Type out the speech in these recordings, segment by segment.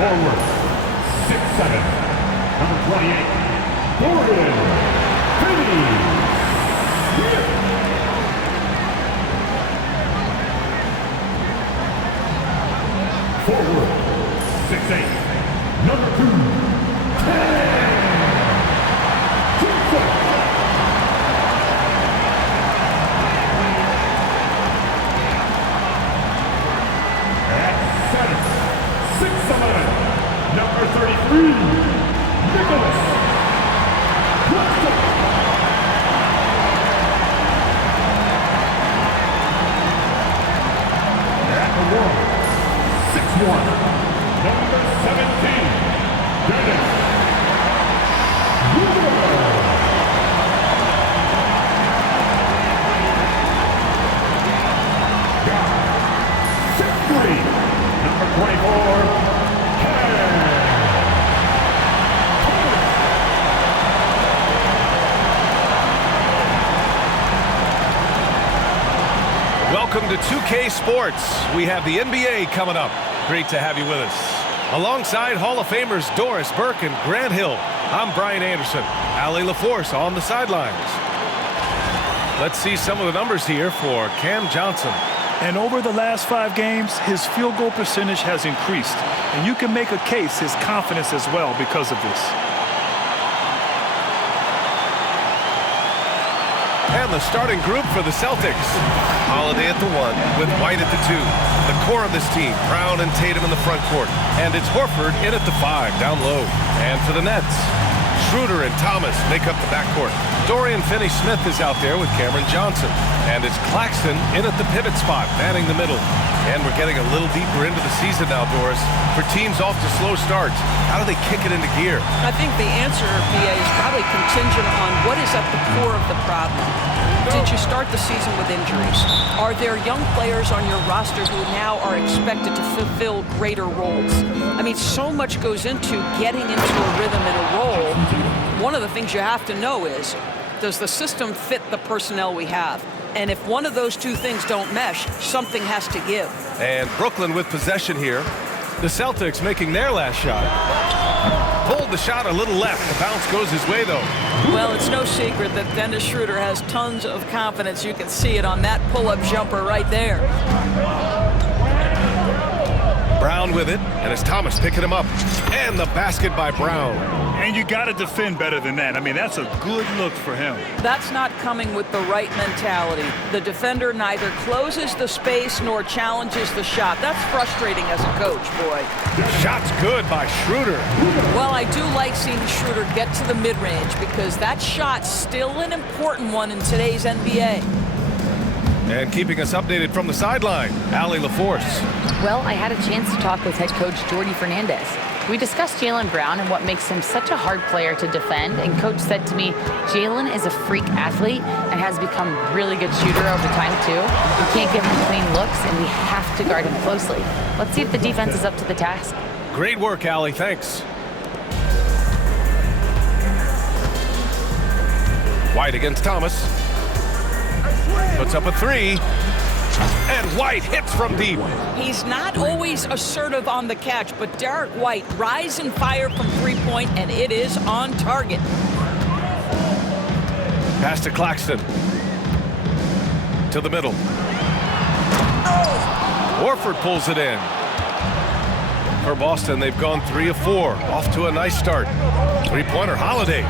forward, 6'7", number 28, Gordon forward, 6'8", number 2, 10, at center, 6'11", number 33, Nicholas. At the wall, 6'1", number 17, Dennis. Guy, 6'3", number 24, Welcome to 2K Sports. We have the NBA coming up. Great to have you with us. Alongside Hall of Famers Doris Burke and Grant Hill, I'm Brian Anderson. Allie LaForce on the sidelines. Let's see some of the numbers here for Cam Johnson. And over the last 5 games, his field goal percentage has increased. And you can make a case his confidence as well because of this. And the starting group for the Celtics. Holiday at the 1, with White at the 2. The core of this team, Brown and Tatum in the front court. And it's Horford in at the 5, down low. And for the Nets, Schroeder and Thomas make up the backcourt. Dorian Finney-Smith is out there with Cameron Johnson. And it's Claxton in at the pivot spot, manning the middle. And we're getting a little deeper into the season now, Doris. For teams off to slow starts, how do they kick it into gear? I think the answer, BA, is probably contingent on what is at the core of the problem. Did you start the season with injuries? Are there young players on your roster who now are expected to fulfill greater roles? I mean, so much goes into getting into a rhythm and a role. One of the things you have to know is, does the system fit the personnel we have? And if one of those two things don't mesh, something has to give. And Brooklyn with possession here. The Celtics making their last shot. Pulled the shot a little left. The bounce goes his way, though. Well, it's no secret that Dennis Schroeder has tons of confidence. You can see it on that pull-up jumper right there. Brown with it, and it's Thomas picking him up. And the basket by Brown. And you got to defend better than that. I mean, that's a good look for him. That's not coming with the right mentality. The defender neither closes the space nor challenges the shot. That's frustrating as a coach, boy. Shot's good by Schroeder. Well, I do like seeing Schroeder get to the mid-range because that shot's still an important one in today's NBA. And keeping us updated from the sideline, Allie LaForce. Well, I had a chance to talk with head coach Jordi Fernandez. We discussed Jaylen Brown and what makes him such a hard player to defend, and coach said to me, Jaylen is a freak athlete and has become a really good shooter over time too. We can't give him clean looks, and we have to guard him closely. Let's see if the defense is up to the task. Great work, Allie. Thanks. White against Thomas. Puts up a three. And White hits from deep. He's not always assertive on the catch, but Derek White rise and fire from three-point, and it is on target. Pass to Claxton. To the middle. Horford pulls it in. For Boston, they've gone 3 of 4. Off to a nice start. Three-pointer, Holiday.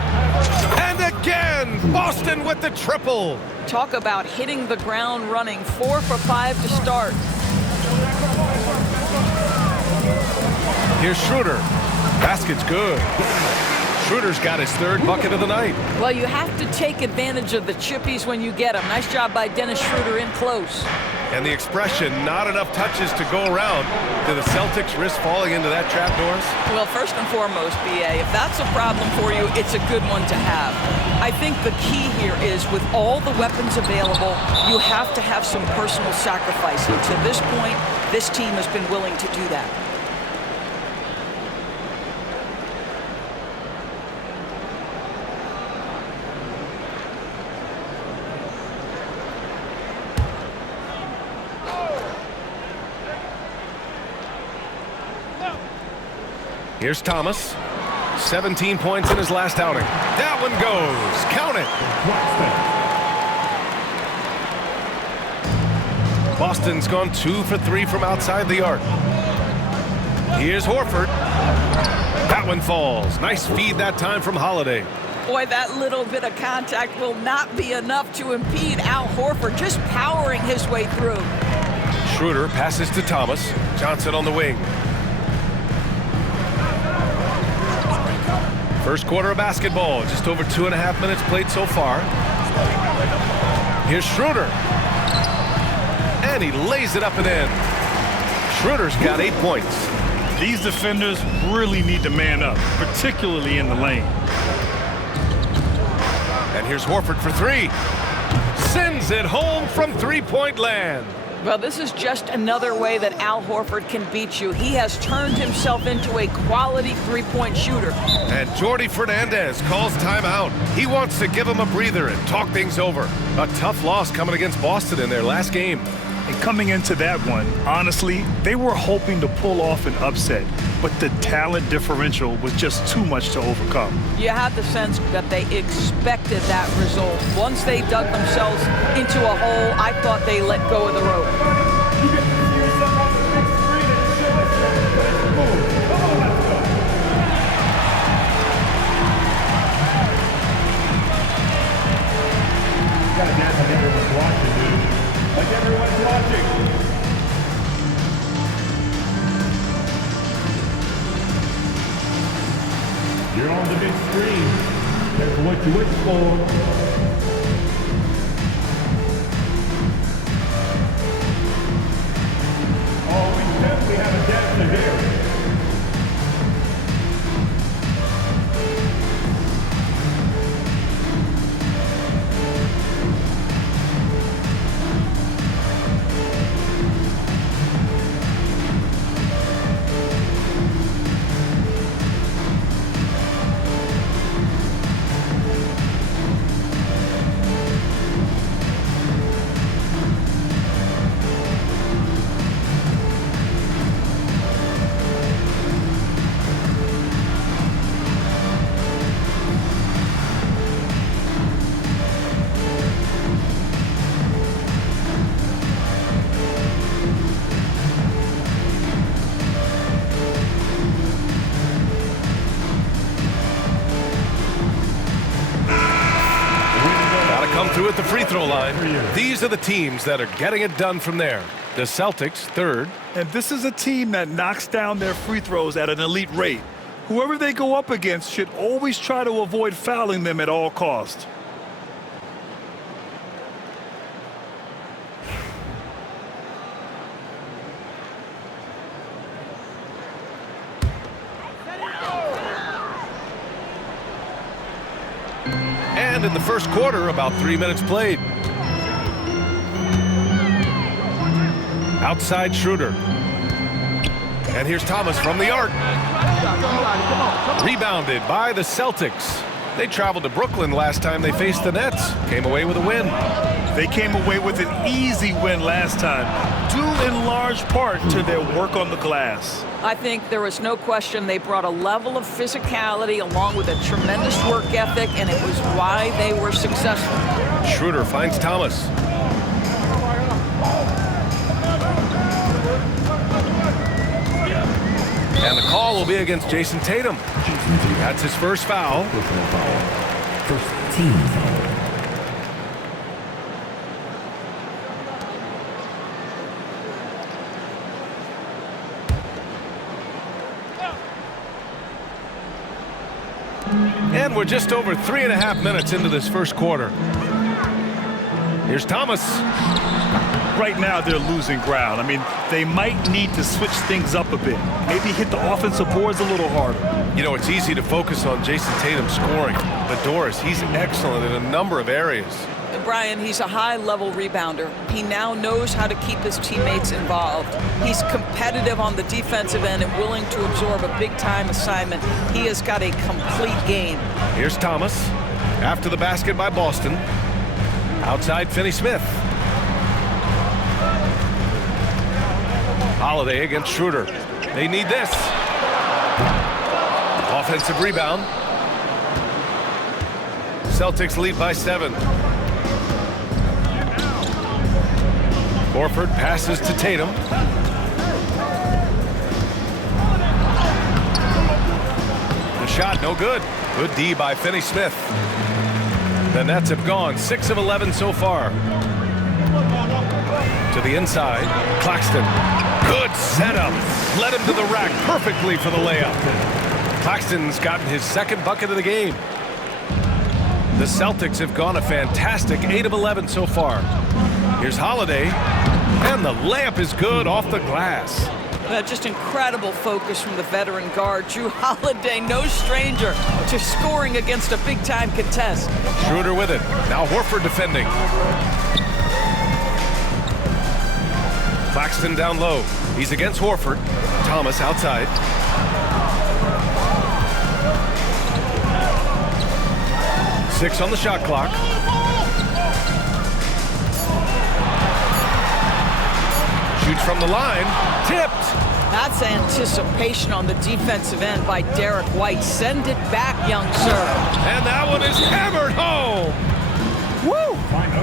And again, Boston with the triple. Talk about hitting the ground running. 4 for 5 to start. Here's Schroeder. Basket's good. Schroeder's got his 3rd bucket of the night. Well, you have to take advantage of the chippies when you get them. Nice job by Dennis Schroeder in close. And the expression, not enough touches to go around. Do the Celtics risk falling into that trap, Doris? Well, first and foremost, BA, if that's a problem for you, it's a good one to have. I think the key here is with all the weapons available, you have to have some personal sacrifice. And to this point, this team has been willing to do that. Here's Thomas. 17 points in his last outing. That one goes. Count it. Boston's gone 2 for 3 from outside the arc. Here's Horford. That one falls. Nice feed that time from Holiday. Boy, that little bit of contact will not be enough to impede Al Horford, just powering his way through. Schroeder passes to Thomas. Johnson on the wing. First quarter of basketball, just over 2.5 minutes played so far. Here's Schroeder. And he lays it up and in. Schroeder's got 8 points. These defenders really need to man up, particularly in the lane. And here's Horford for 3. Sends it home from three-point land. Well, this is just another way that Al Horford can beat you. He has turned himself into a quality three-point shooter. And Jordi Fernandez calls timeout. He wants to give him a breather and talk things over. A tough loss coming against Boston in their last game. And coming into that one, honestly, they were hoping to pull off an upset, but the talent differential was just too much to overcome. You had the sense that they expected that result. Once they dug themselves into a hole, I thought they let go of the rope. You gotta dance like everyone's watching, dude. Like everyone's watching. You're on the big screen. Careful what you wish for. Oh, we definitely have a dancer here. through at the free throw line. These are the teams that are getting it done from there. The Celtics, third. And this is a team that knocks down their free throws at an elite rate. Whoever they go up against should always try to avoid fouling them at all costs. And in the first quarter, about 3 minutes played. Outside Schroeder. And here's Thomas from the arc. Rebounded by the Celtics. They traveled to Brooklyn last time they faced the Nets. Came away with a win. They came away with an easy win last time, due in large part to their work on the glass. I think there was no question they brought a level of physicality along with a tremendous work ethic, and it was why they were successful. Schroeder finds Thomas. And the call will be against Jason Tatum. That's his first foul. First team foul. And we're just over 3.5 minutes into this first quarter. Here's Thomas. Right now, they're losing ground. I mean, they might need to switch things up a bit. Maybe hit the offensive boards a little harder. You know, it's easy to focus on Jason Tatum scoring. But Doris, he's excellent in a number of areas. Brian, he's a high-level rebounder. He now knows how to keep his teammates involved. He's competitive on the defensive end and willing to absorb a big-time assignment. He has got a complete game. Here's Thomas. After the basket by Boston. Outside Finney-Smith. Holiday against Schroeder. They need this. Offensive rebound. Celtics lead by 7. Horford passes to Tatum. The shot no good. Good D by Finney-Smith. The Nets have gone 6 of 11 so far. To the inside, Claxton. Good setup. Led him to the rack perfectly for the layup. Claxton's gotten his second bucket of the game. The Celtics have gone a fantastic 8 of 11 so far. Here's Holiday, and the layup is good off the glass. Just incredible focus from the veteran guard, Drew Holiday, no stranger to scoring against a big-time contest. Schroeder with it. Now Horford defending. Claxton down low. He's against Horford. Thomas outside. Six on the shot clock. Shoots from the line. Tipped. That's anticipation on the defensive end by Derek White. Send it back, young sir. And that one is hammered home. Woo!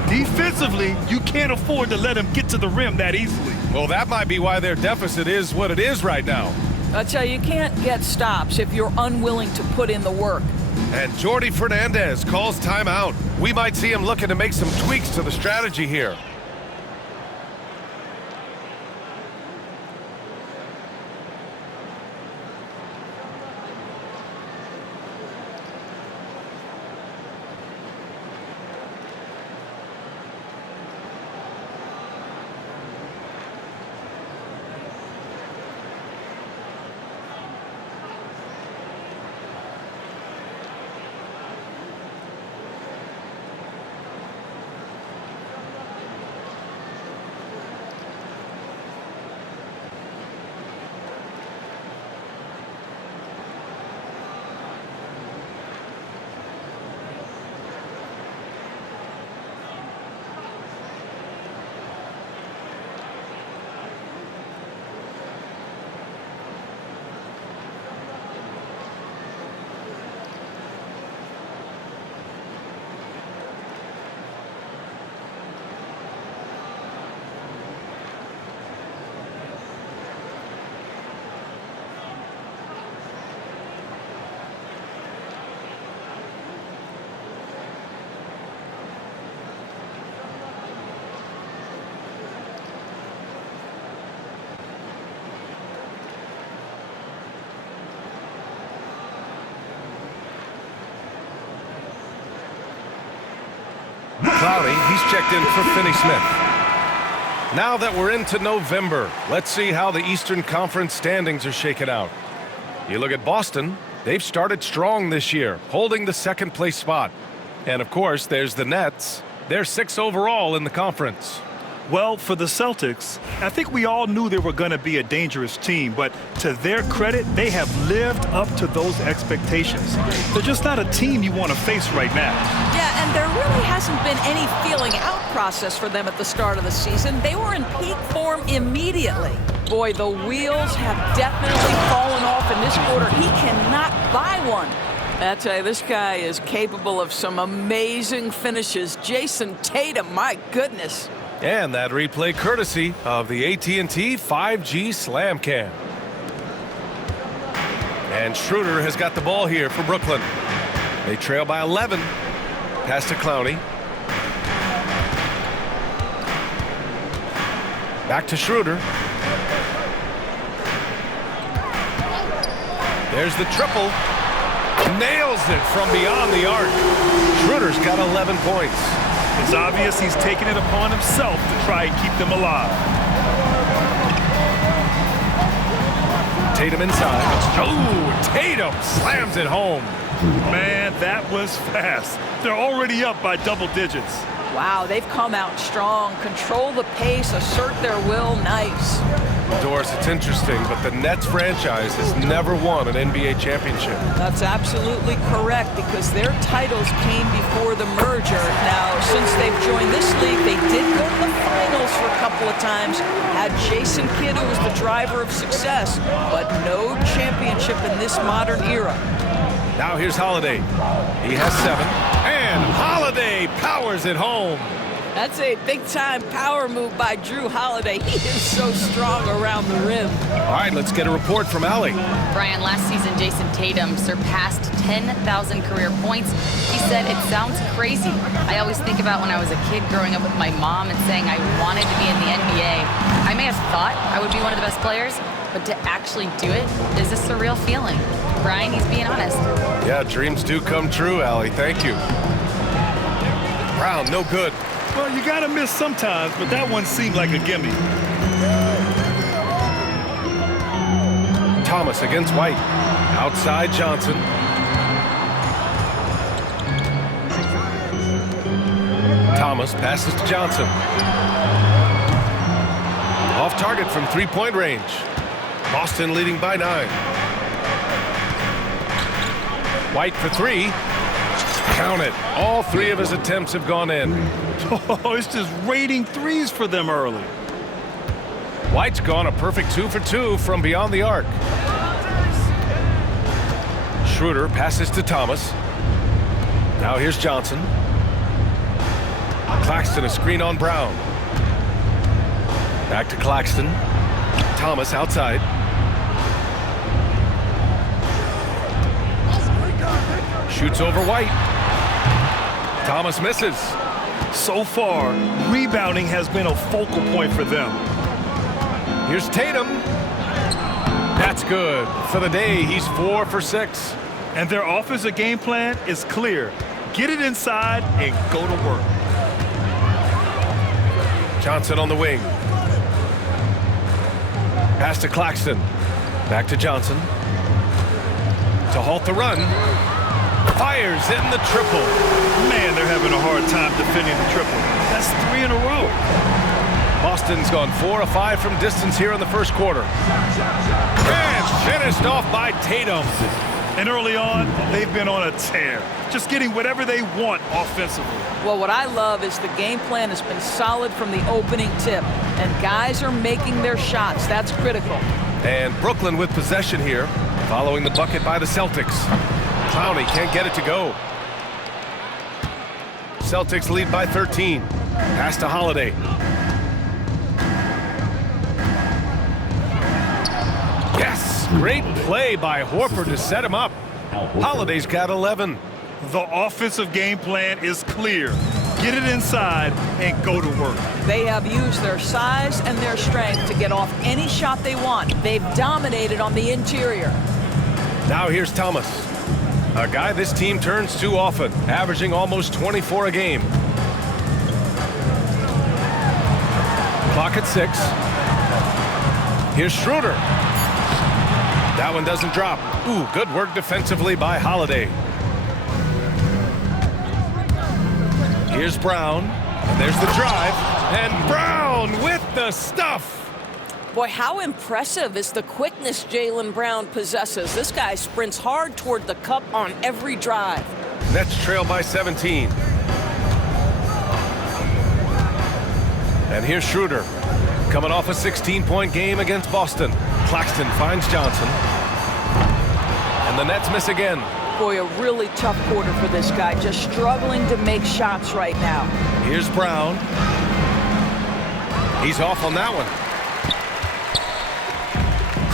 Defensively, you can't afford to let him get to the rim that easily. Well, that might be why their deficit is what it is right now. I tell you, you can't get stops if you're unwilling to put in the work. And Jordi Fernandez calls timeout. We might see him looking to make some tweaks to the strategy here. Cloudy, he's checked in for Finney Smith. Now that we're into November, let's see how the Eastern Conference standings are shaken out. You look at Boston, they've started strong this year, holding the second place spot. And of course, there's the Nets. They're 6th overall in the conference. Well, for the Celtics, I think we all knew they were going to be a dangerous team, but to their credit, they have lived up to those expectations. They're just not a team you want to face right now. Yeah, and there really hasn't been any feeling out process for them at the start of the season. They were in peak form immediately. Boy, the wheels have definitely fallen off in this quarter. He cannot buy one. I tell you, this guy is capable of some amazing finishes. Jason Tatum, my goodness. And that replay courtesy of the AT&T 5G Slam Cam. And Schroeder has got the ball here for Brooklyn. They trail by 11. Pass to Clowney. Back to Schroeder. There's the triple. Nails it from beyond the arc. Schroeder's got 11 points. It's obvious he's taking it upon himself to try and keep them alive. Tatum inside. Oh, Tatum slams it home. Man, that was fast. They're already up by double digits. Wow, they've come out strong, control the pace, assert their will. Nice. Doris, it's interesting, but the Nets franchise has never won an NBA championship. That's absolutely correct, because their titles came before the merger. Now, since they've joined this league, they did go to the finals for a couple of times. Had Jason Kidd, who was the driver of success, but no championship in this modern era. Now here's Holiday. He has 7. And Holiday powers it home. That's a big-time power move by Drew Holiday. He is so strong around the rim. All right, let's get a report from Allie. Brian, last season, Jason Tatum surpassed 10,000 career points. He said, it sounds crazy. I always think about when I was a kid growing up with my mom and saying I wanted to be in the NBA. I may have thought I would be one of the best players, but to actually do it is a surreal feeling. Brian, he's being honest. Yeah, dreams do come true, Allie. Thank you. Brown, no good. Well, you got to miss sometimes, but that one seemed like a gimme. Thomas against White. Outside Johnson. Thomas passes to Johnson. Off target from three-point range. Boston leading by 9. White for 3. Count it. All 3 of his attempts have gone in. Oh, it's just raining threes for them early. White's gone a perfect 2 for 2 from beyond the arc. Schroeder passes to Thomas. Now here's Johnson. Claxton a screen on Brown. Back to Claxton. Thomas outside. Shoots over White. Thomas misses. So far, rebounding has been a focal point for them. Here's Tatum. That's good. For the day, he's 4 for 6. And their offensive game plan is clear. Get it inside and go to work. Johnson on the wing. Pass to Claxton. Back to Johnson. To halt the run. Fires in the triple. Man, they're having a hard time defending the triple. That's 3 in a row. Boston's gone 4 of 5 from distance here in the first quarter. And finished off by Tatum. And early on, they've been on a tear. Just getting whatever they want offensively. Well, what I love is the game plan has been solid from the opening tip. And guys are making their shots. That's critical. And Brooklyn with possession here, following the bucket by the Celtics. Clowney can't get it to go. Celtics lead by 13. Pass to Holiday. Yes! Great play by Horford to set him up. Holiday's got 11. The offensive game plan is clear. Get it inside and go to work. They have used their size and their strength to get off any shot they want. They've dominated on the interior. Now here's Thomas. A guy this team turns to often, averaging almost 24 a game. Clock at 6. Here's Schroeder. That one doesn't drop. Ooh, good work defensively by Holiday. Here's Brown. And there's the drive. And Brown with the stuff. Boy, how impressive is the quickness Jaylen Brown possesses. This guy sprints hard toward the cup on every drive. Nets trail by 17. And here's Schroeder, coming off a 16-point game against Boston. Claxton finds Johnson. And the Nets miss again. Boy, a really tough quarter for this guy, just struggling to make shots right now. Here's Brown. He's off on that one.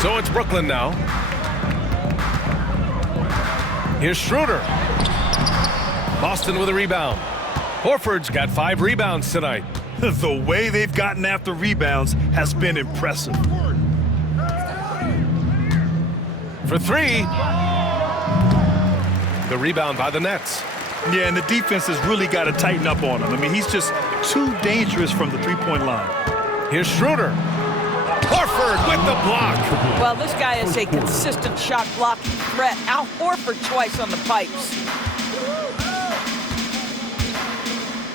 So it's Brooklyn now. Here's Schroeder. Boston with a rebound. Horford's got 5 rebounds tonight. The way they've gotten after rebounds has been impressive. For 3. The rebound by the Nets. Yeah, and the defense has really got to tighten up on him. I mean, he's just too dangerous from the three-point line. Here's Schroeder. Horford with the block. Well, this guy is a consistent shot blocking threat. Al Horford twice on the pipes.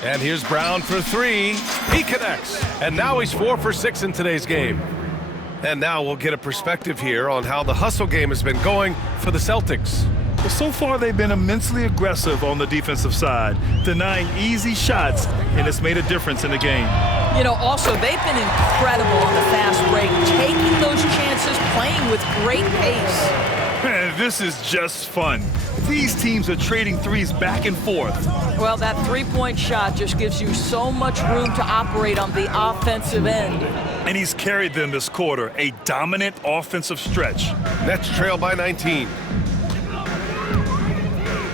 And here's Brown for 3. He connects. And now he's 4 for 6 in today's game. And now we'll get a perspective here on how the hustle game has been going for the Celtics. Well, so far they've been immensely aggressive on the defensive side, denying easy shots, and it's made a difference in the game. You know, also, they've been incredible on the fast break, taking those chances, playing with great pace. Man, this is just fun. These teams are trading threes back and forth. Well, that three-point shot just gives you so much room to operate on the offensive end. And he's carried them this quarter, a dominant offensive stretch. Nets trail by 19.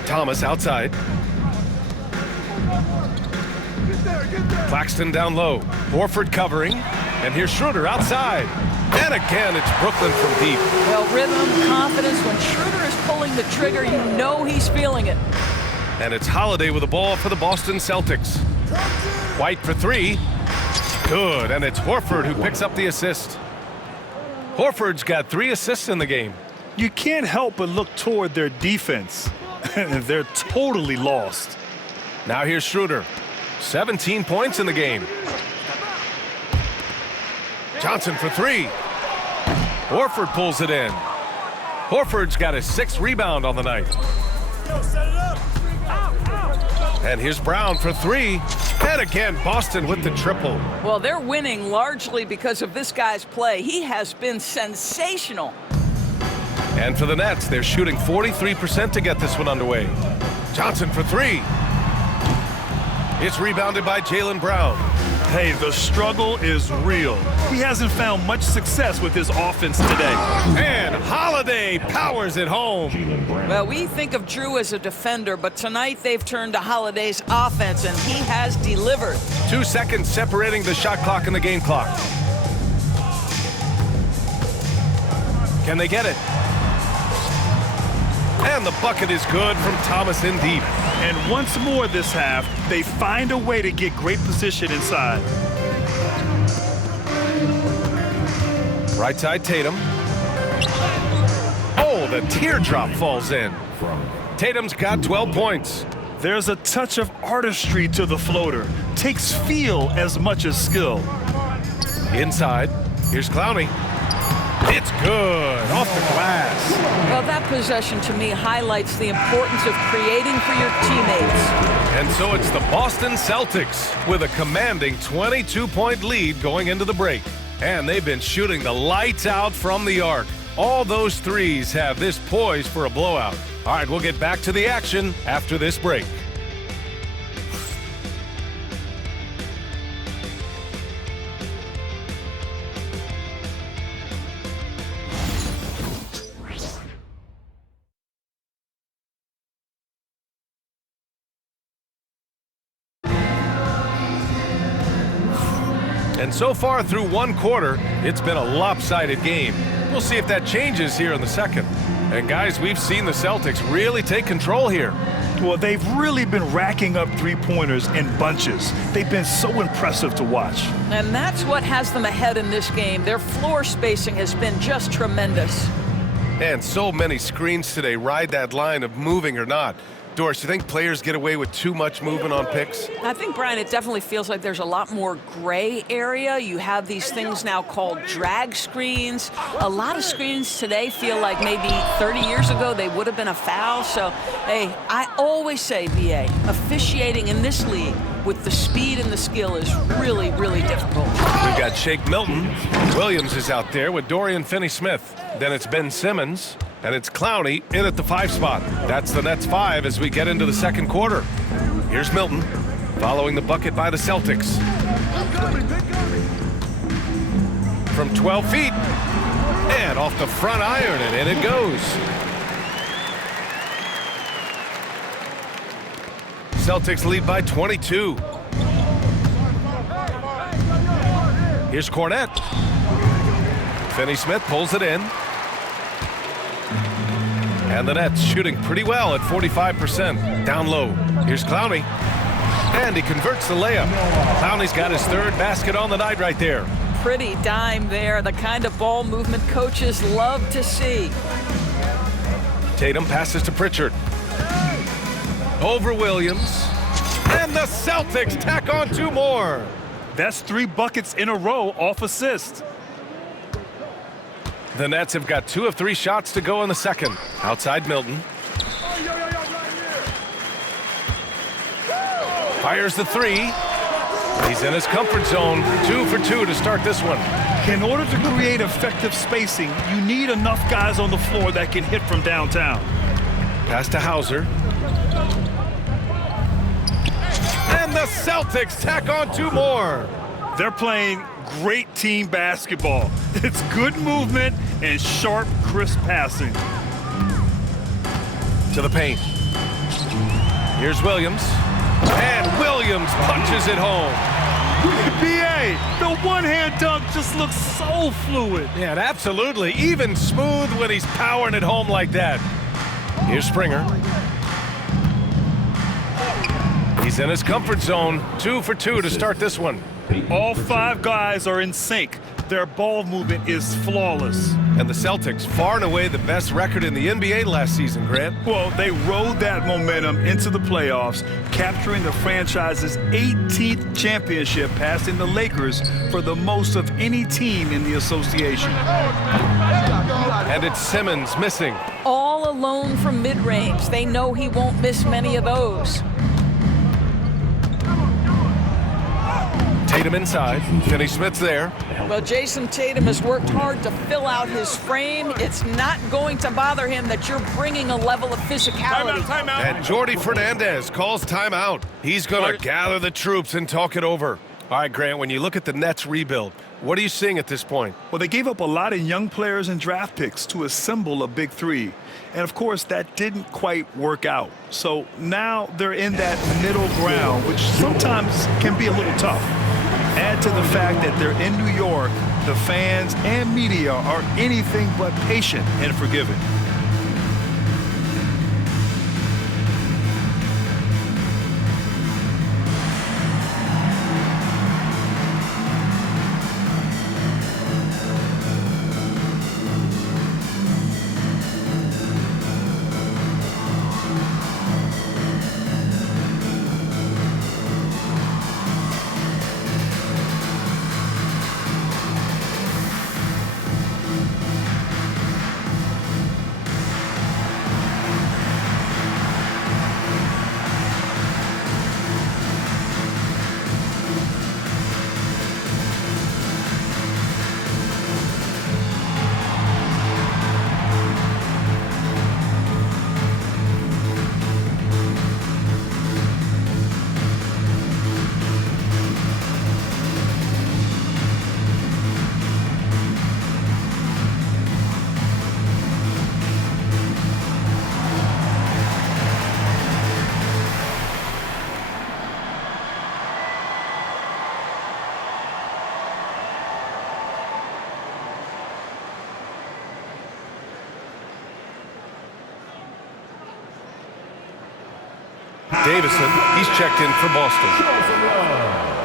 Thomas outside. Claxton down low. Horford covering. And here's Schroeder outside. And again, it's Brooklyn from deep. Well, rhythm, confidence. When Schroeder is pulling the trigger, you know he's feeling it. And it's Holiday with the ball for the Boston Celtics. White for 3. Good, and it's Horford who picks up the assist. Horford's got 3 assists in the game. You can't help but look toward their defense. They're totally lost. Now here's Schroeder. 17 points in the game. Johnson for 3. Horford pulls it in. Horford's got his 6th rebound on the night. And here's Brown for 3. And again, Boston with the triple. Well, they're winning largely because of this guy's play. He has been sensational. And for the Nets, they're shooting 43% to get this one underway. Johnson for 3. It's rebounded by Jaylen Brown. Hey, the struggle is real. He hasn't found much success with his offense today. And Holiday powers it home. Well, we think of Drew as a defender, but tonight they've turned to Holiday's offense, and he has delivered. 2 seconds separating the shot clock and the game clock. Can they get it? And the bucket is good from Thomas in deep. And once more this half, they find a way to get great position inside. Right side, Tatum. Oh, the teardrop falls in. Tatum's got 12 points. There's a touch of artistry to the floater. Takes feel as much as skill. Inside, here's Clowney. It's good, off the glass. Well, that possession to me highlights the importance of creating for your teammates. And so it's the Boston Celtics with a commanding 22-point lead going into the break. And they've been shooting the lights out from the arc. All those threes have this poised for a blowout. All right, we'll get back to the action after this break. And so far through one quarter, it's been a lopsided game. We'll see if that changes here in the second. And guys, we've seen the Celtics really take control here. Well, they've really been racking up three-pointers in bunches. They've been so impressive to watch. And that's what has them ahead in this game. Their floor spacing has been just tremendous. And so many screens today ride that line of moving or not. Doris, you think players get away with too much movement on picks? I think, Brian, it definitely feels like there's a lot more gray area. You have these things now called drag screens. A lot of screens today feel like maybe 30 years ago they would have been a foul. So, hey, I always say, BA, officiating in this league with the speed and the skill is really, really difficult. We've got Shake Milton. Williams is out there with Dorian Finney-Smith. Then it's Ben Simmons. And it's Clowney in at the 5 spot. That's the Nets 5 as we get into the second quarter. Here's Milton following the bucket by the Celtics. From 12 feet. And off the front iron, and in it goes. Celtics lead by 22. Here's Cornette. Finney-Smith pulls it in. And the Nets shooting pretty well at 45%. Down low. Here's Clowney. And he converts the layup. Clowney's got his 3rd basket on the night right there. Pretty dime there. The kind of ball movement coaches love to see. Tatum passes to Pritchard. Over Williams. And the Celtics tack on 2 more. That's 3 buckets in a row off assist. The Nets have got 2 of 3 shots to go in the second. Outside Milton. Fires the 3. He's in his comfort zone. 2 for 2 to start this one. In order to create effective spacing, you need enough guys on the floor that can hit from downtown. Pass to Hauser. And the Celtics tack on 2 more. They're playing great team basketball. It's good movement and sharp, crisp passing. To the paint. Here's Williams. And Williams punches it home. BA, the one-hand dunk just looks so fluid. Yeah, absolutely. Even smooth when he's powering it home like that. Here's Springer. He's in his comfort zone. 2 for 2 to start this one. All 5 guys are in sync. Their ball movement is flawless. And the Celtics, far and away the best record in the NBA last season, Grant. Well, they rode that momentum into the playoffs, capturing the franchise's 18th championship, passing the Lakers for the most of any team in the association. And it's Simmons missing. All alone from mid-range. They know he won't miss many of those. Tatum inside. Finney-Smith's there. Well, Jason Tatum has worked hard to fill out his frame. It's not going to bother him that you're bringing a level of physicality. Timeout. And Jordi Fernandez calls timeout. He's going to gather the troops and talk it over. All right, Grant, when you look at the Nets rebuild, what are you seeing at this point? Well, they gave up a lot of young players and draft picks to assemble a big 3. And, of course, that didn't quite work out. So now they're in that middle ground, which sometimes can be a little tough. Add to the fact that they're in New York, the fans and media are anything but patient and forgiving. Davison, he's checked in for Boston.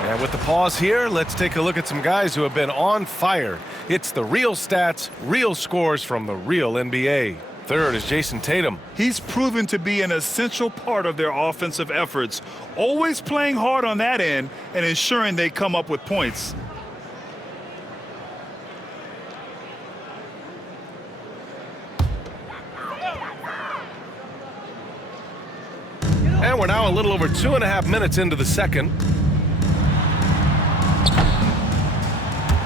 And with the pause here, let's take a look at some guys who have been on fire. It's the real stats, real scores from the real NBA. Third is Jason Tatum. He's proven to be an essential part of their offensive efforts, always playing hard on that end and ensuring they come up with points. And we're now a little over 2.5 minutes into the second.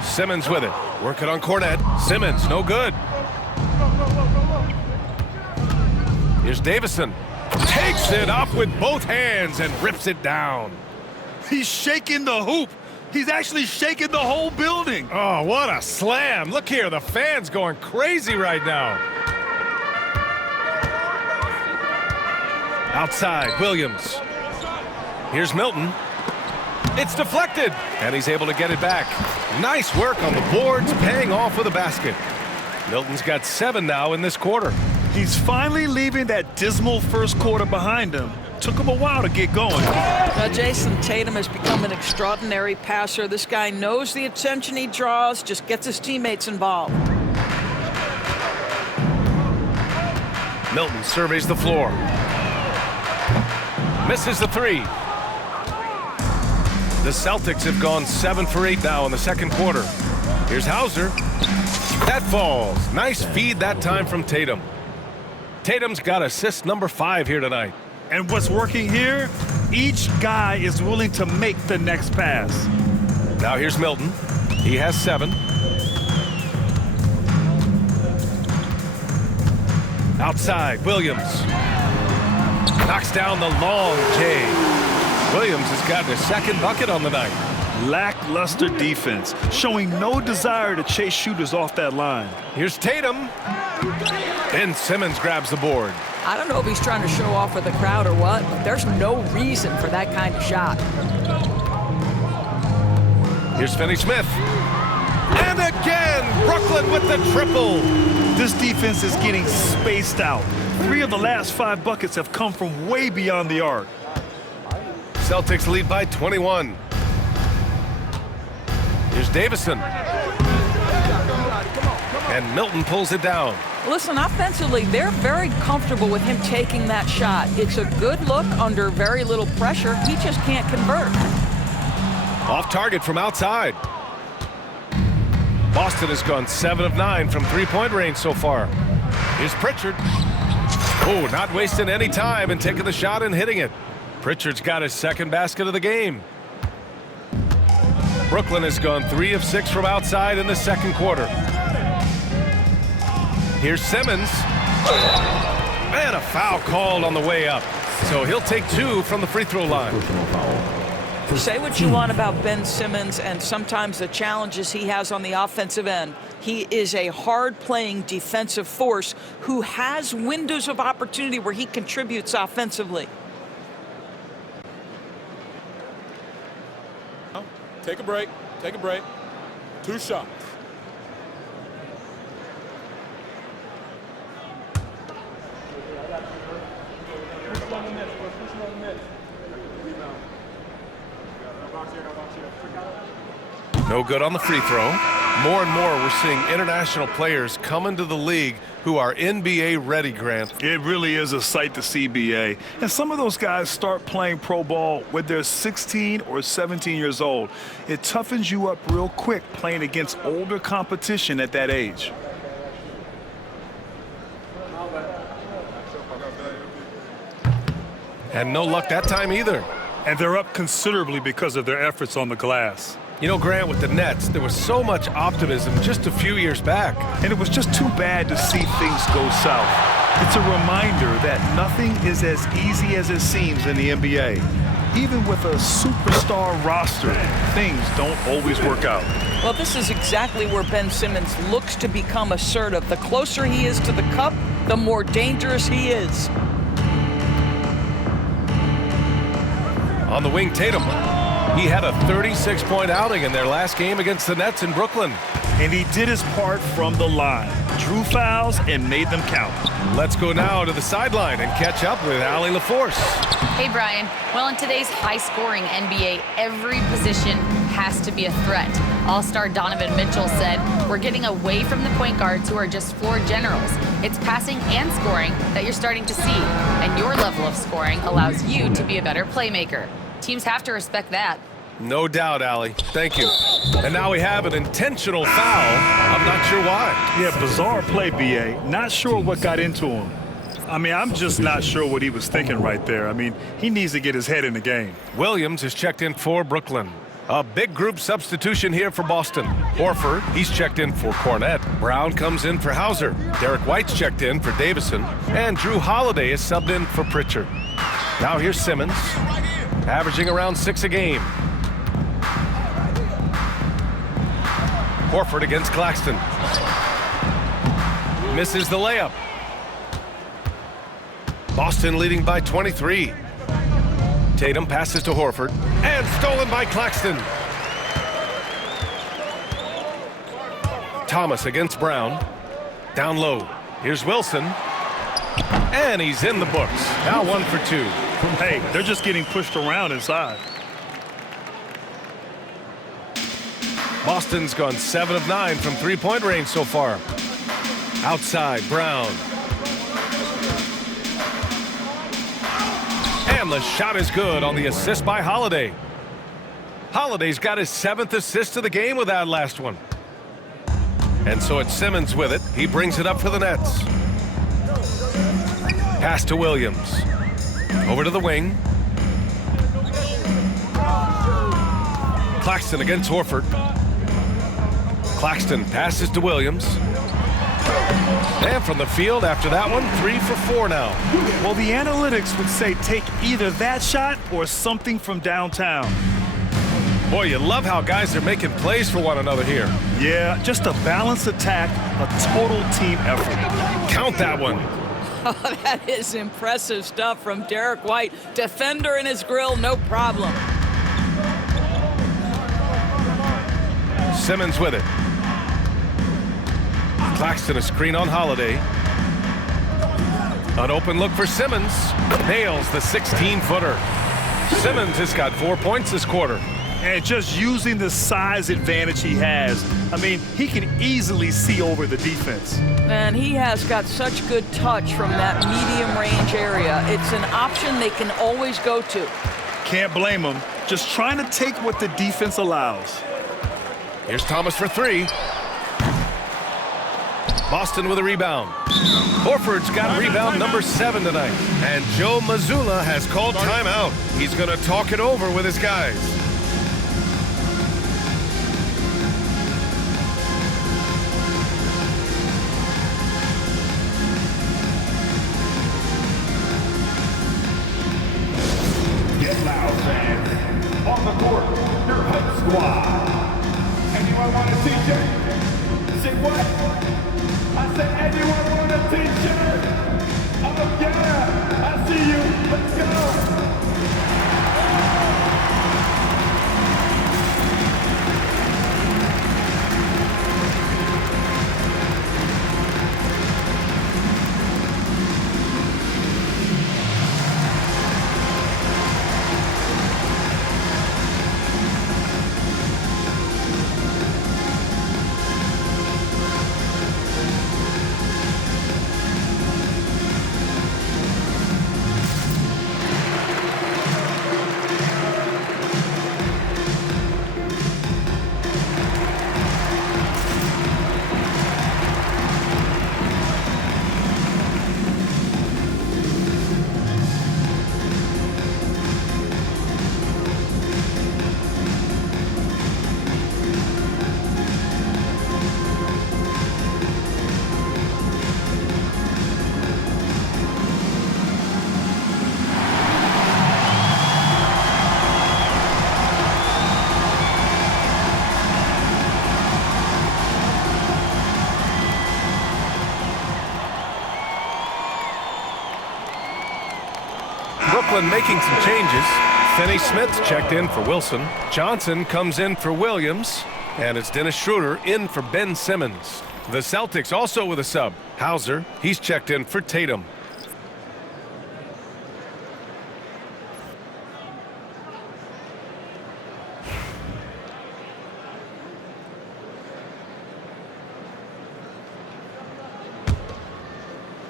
Simmons with it. Working on Cornette. Simmons, no good. Here's Davison. Takes it up with both hands and rips it down. He's shaking the hoop. He's actually shaking the whole building. Oh, what a slam. Look here, the fans going crazy right now. Outside, Williams. Here's Milton. It's deflected, and he's able to get it back. Nice work on the boards, paying off with a basket. Milton's got 7 now in this quarter. He's finally leaving that dismal first quarter behind him. Took him a while to get going. Now, Jason Tatum has become an extraordinary passer. This guy knows the attention he draws, just gets his teammates involved. Milton surveys the floor. Misses the three. The Celtics have gone 7 for 8 now in the second quarter. Here's Hauser. That falls. Nice feed that time from Tatum. Tatum's got assist number 5 here tonight. And what's working here? Each guy is willing to make the next pass. Now here's Milton. He has 7. Outside, Williams. Knocks down the long J. Williams has gotten his second bucket on the night. Lackluster defense, showing no desire to chase shooters off that line. Here's Tatum. Ben Simmons grabs the board. I don't know if he's trying to show off for the crowd or what, but there's no reason for that kind of shot. Here's Finney-Smith. And again, Brooklyn with the triple. This defense is getting spaced out. 3 of the last 5 buckets have come from way beyond the arc. Celtics lead by 21. Here's Davison. And Milton pulls it down. Listen, offensively, they're very comfortable with him taking that shot. It's a good look under very little pressure. He just can't convert. Off target from outside. Boston has gone 7 of 9 from three-point range so far. Here's Pritchard. Oh, not wasting any time and taking the shot and hitting it. Pritchard's got his second basket of the game. Brooklyn has gone 3 of 6 from outside in the second quarter. Here's Simmons. And a foul called on the way up. So he'll take 2 from the free throw line. Say what you want about Ben Simmons and sometimes the challenges he has on the offensive end. He is a hard-playing defensive force who has windows of opportunity where he contributes offensively. Take a break. Take a break. 2 shots. No good on the free throw. More and more we're seeing international players come into the league who are NBA ready, Grant. It really is a sight to see, BA. And some of those guys start playing pro ball when they're 16 or 17 years old. It toughens you up real quick playing against older competition at that age. And no luck that time either. And they're up considerably because of their efforts on the glass. You know, Grant, with the Nets, there was so much optimism just a few years back. And it was just too bad to see things go south. It's a reminder that nothing is as easy as it seems in the NBA. Even with a superstar roster, things don't always work out. Well, this is exactly where Ben Simmons looks to become assertive. The closer he is to the cup, the more dangerous he is. On the wing, Tatum. He had a 36-point outing in their last game against the Nets in Brooklyn. And he did his part from the line. drew fouls, and made them count. Let's go now to the sideline and catch up with Allie LaForce. Hey, Brian. Well, in today's high-scoring NBA, every position has to be a threat. All-star Donovan Mitchell said, "We're getting away from the point guards who are just floor generals. It's passing and scoring that you're starting to see, and your level of scoring allows you to be a better playmaker. Teams have to respect that." No doubt, Allie. Thank you. And now we have an intentional foul. I'm not sure why. Yeah, bizarre play, B.A. Not sure what got into him. I mean, I'm just not sure what he was thinking right there. I mean, he needs to get his head in the game. Williams is checked in for Brooklyn. A big group substitution here for Boston. Horford, he's checked in for Cornette. Brown comes in for Hauser. Derek White's checked in for Davison. And Drew Holiday is subbed in for Pritchard. Now here's Simmons, averaging around 6 a game. Horford against Claxton. Misses the layup. Boston leading by 23. Tatum passes to Horford. And stolen by Claxton. Thomas against Brown. Down low. Here's Wilson. And he's in the books. Now 1 for 2. Hey, they're just getting pushed around inside. Boston's gone 7 of 9 from three-point range so far. Outside, Brown. And the shot is good on the assist by Holiday. Holiday's got his 7th assist of the game with that last one. And so it's Simmons with it. He brings it up for the Nets. Pass to Williams. Over to the wing. Claxton against Horford. Claxton passes to Williams. And from the field after that one, 3 for 4 now. Well, the analytics would say take either that shot or something from downtown. Boy, you love how guys are making plays for one another here. Yeah, just a balanced attack, a total team effort. Count that one. Oh, that is impressive stuff from Derek White. Defender in his grill, no problem. Simmons with it. Claxton a screen on Holiday. An open look for Simmons. Nails the 16-footer. Simmons has got 4 points this quarter. And just using the size advantage he has, I mean, he can easily see over the defense. And he has got such good touch from that medium range area. It's an option they can always go to. Can't blame him. Just trying to take what the defense allows. Here's Thomas for 3. Boston with a rebound. Horford's got rebound number 7 tonight. And Joe Mazzulla has called timeout. He's going to talk it over with his guys. Get loud, fans. On the court, your Hype Squad. Anyone want a t-shirt? Say what? I said, anyone want a t-shirt? Oh, yeah. I see you. Let's go. Brooklyn making some changes. Finney-Smith checked in for Wilson. Johnson comes in for Williams. And it's Dennis Schroeder in for Ben Simmons. The Celtics also with a sub. Hauser, he's checked in for Tatum.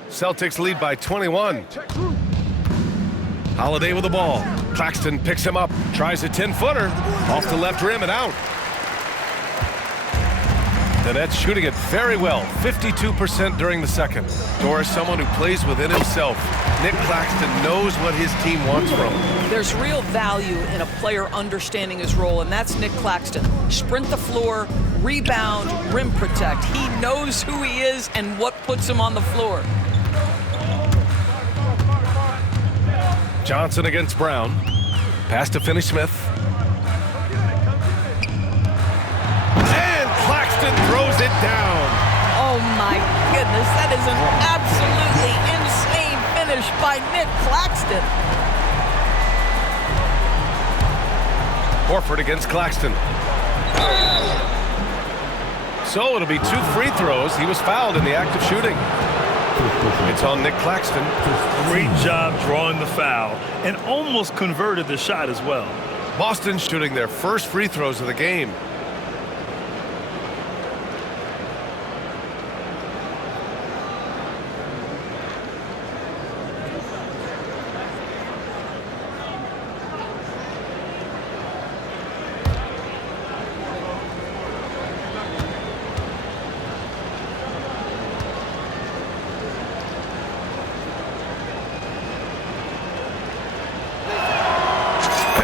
Celtics lead by 21. Holiday with the ball. Claxton picks him up, tries a 10-footer, off the left rim and out. The Nets shooting it very well, 52% during the second. Doris, someone who plays within himself. Nick Claxton knows what his team wants from him. There's real value in a player understanding his role, and that's Nick Claxton. Sprint the floor, rebound, rim protect. He knows who he is and what puts him on the floor. Johnson against Brown. Pass to Finney-Smith. And Claxton throws it down. Oh my goodness, that is an absolutely insane finish by Nick Claxton. Horford against Claxton. So it'll be 2 free throws. He was fouled in the act of shooting. It's on Nick Claxton. Great job drawing the foul and almost converted the shot as well. Boston shooting their first free throws of the game.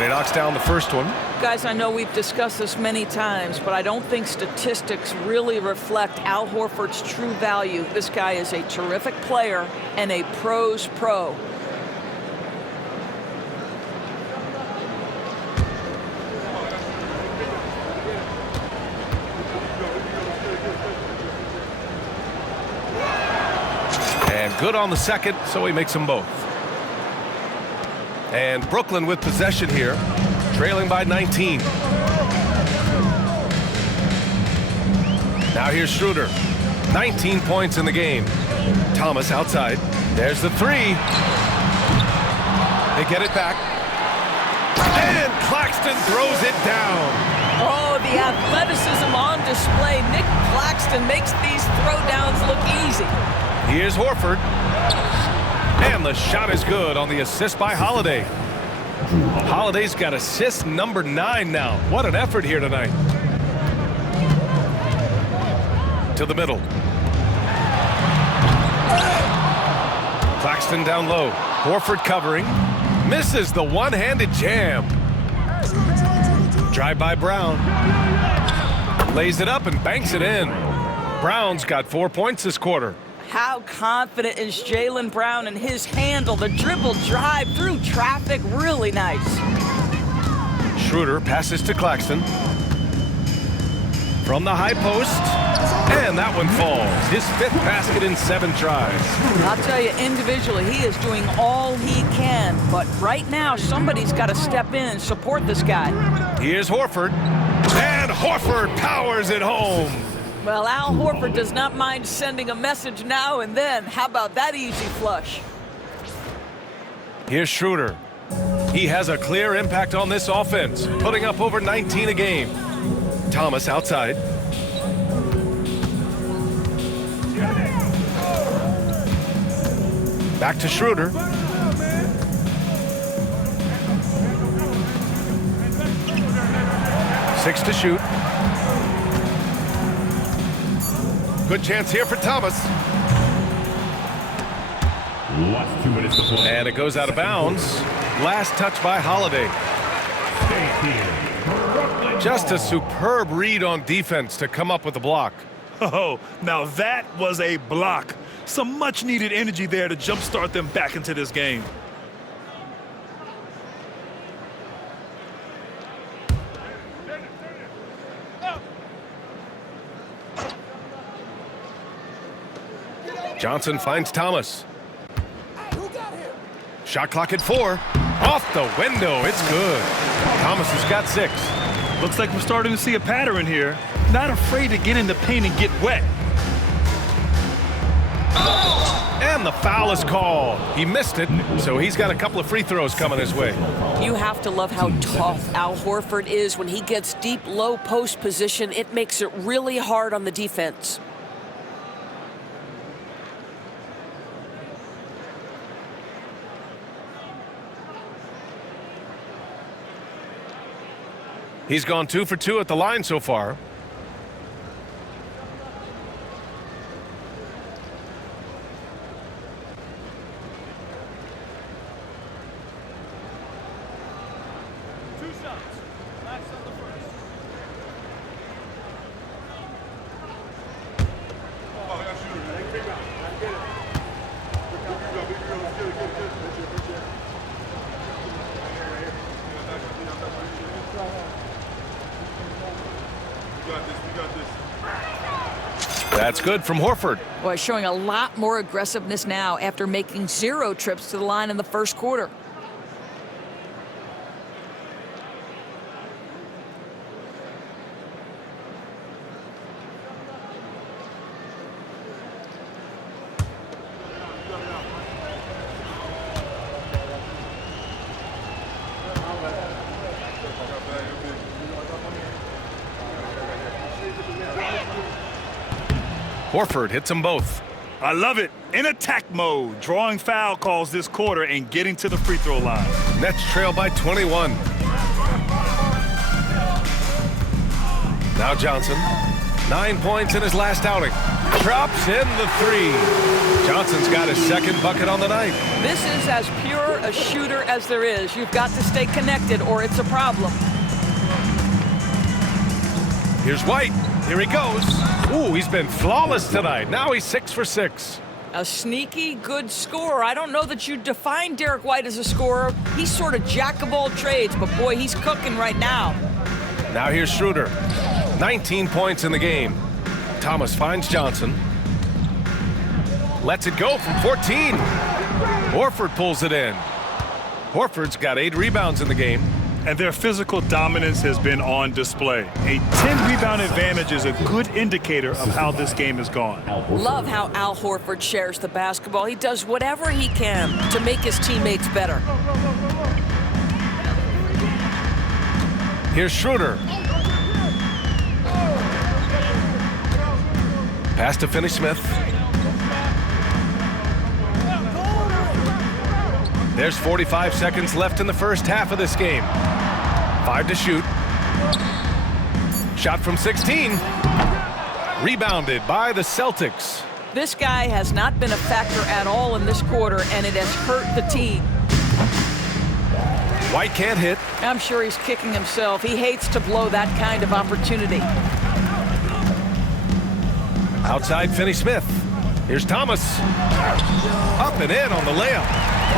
Knocks down the first one. Guys, I know we've discussed this many times, but I don't think statistics really reflect Al Horford's true value. This guy is a terrific player and a pro's pro. And good on the second, so he makes them both. And Brooklyn with possession here, trailing by 19. Now here's Schroeder. 19 points in the game. Thomas outside. There's the three. They get it back. And Claxton throws it down. Oh, the athleticism on display. Nick Claxton makes these throwdowns look easy. Here's Horford. And the shot is good on the assist by Holiday. Holiday's got assist number 9 now. What an effort here tonight. To the middle. Claxton down low. Horford covering. Misses the one-handed jam. Drive by Brown. Lays it up and banks it in. Brown's got 4 points this quarter. How confident is Jaylen Brown in his handle? The dribble drive through traffic, really nice. Schroeder passes to Claxton. From the high post. And that one falls. His 5th basket in 7 tries. I'll tell you, individually, he is doing all he can. But right now, somebody's got to step in and support this guy. Here's Horford. And Horford powers it home. Well, Al Horford does not mind sending a message now and then. How about that easy flush? Here's Schroeder. He has a clear impact on this offense, putting up over 19 a game. Thomas outside. Back to Schroeder. Six to shoot. Good chance here for Thomas. Last 2 minutes to play. And it goes out of bounds. Last touch by Holiday. Just a superb read on defense to come up with the block. Oh, now that was a block. Some much-needed energy there to jumpstart them back into this game. Johnson finds Thomas. Shot clock at 4. Off the window. It's good. Thomas has got 6. Looks like we're starting to see a pattern here. Not afraid to get in the paint and get wet. And the foul is called. He missed it, so he's got a couple of free throws coming his way. You have to love how tough Al Horford is. When he gets deep, low post position, it makes it really hard on the defense. He's gone 2 for 2 at the line so far. That's good from Horford. Boy, showing a lot more aggressiveness now after making 0 trips to the line in the first quarter. Horford hits them both. I love it. In attack mode, drawing foul calls this quarter and getting to the free throw line. Nets trail by 21. Now Johnson, 9 points in his last outing. Drops in the 3. Johnson's got his second bucket on the night. This is as pure a shooter as there is. You've got to stay connected or it's a problem. Here's White. Here he goes. Ooh, he's been flawless tonight. Now he's 6 for 6. A sneaky good scorer. I don't know that you define Derek White as a scorer. He's sort of jack of all trades, but boy, he's cooking right now. Now here's Schroeder. 19 points in the game. Thomas finds Johnson. Lets it go from 14. Horford pulls it in. Horford's got 8 rebounds in the game. And their physical dominance has been on display. A 10-rebound advantage is a good indicator of how this game has gone. Love how Al Horford shares the basketball. He does whatever he can to make his teammates better. Here's Schroeder. Pass to Finney-Smith. There's 45 seconds left in the first half of this game. 5 to shoot. Shot from 16. Rebounded by the Celtics. This guy has not been a factor at all in this quarter, and it has hurt the team. White can't hit. I'm sure he's kicking himself. He hates to blow that kind of opportunity. Outside Finney-Smith. Here's Thomas. Up and in on the layup.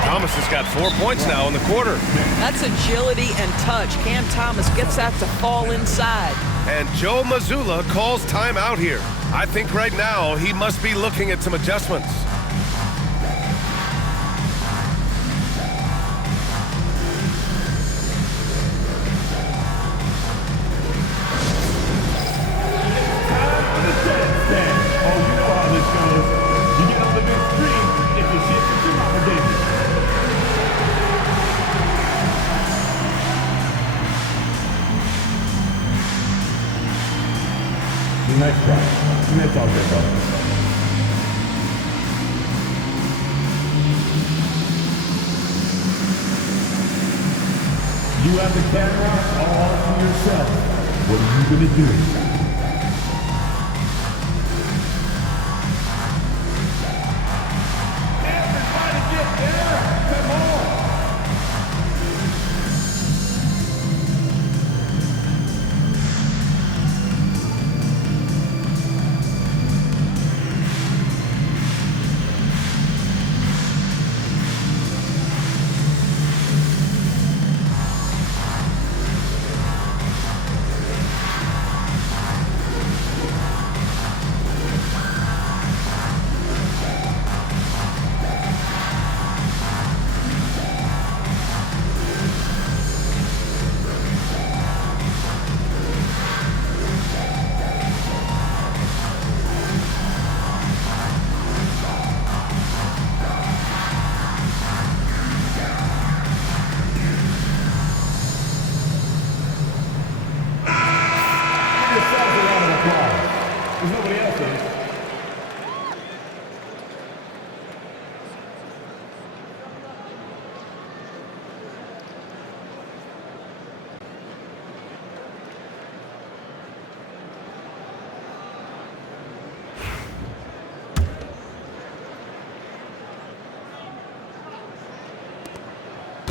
Thomas has got 4 points now in the quarter. That's agility and touch. Cam Thomas gets that to fall inside. And Joe Mazzulla calls timeout here. I think right now he must be looking at some adjustments. Nice try. That's all good, bro. You have the camera all to yourself. What are you going to do? Everybody get there. Come on.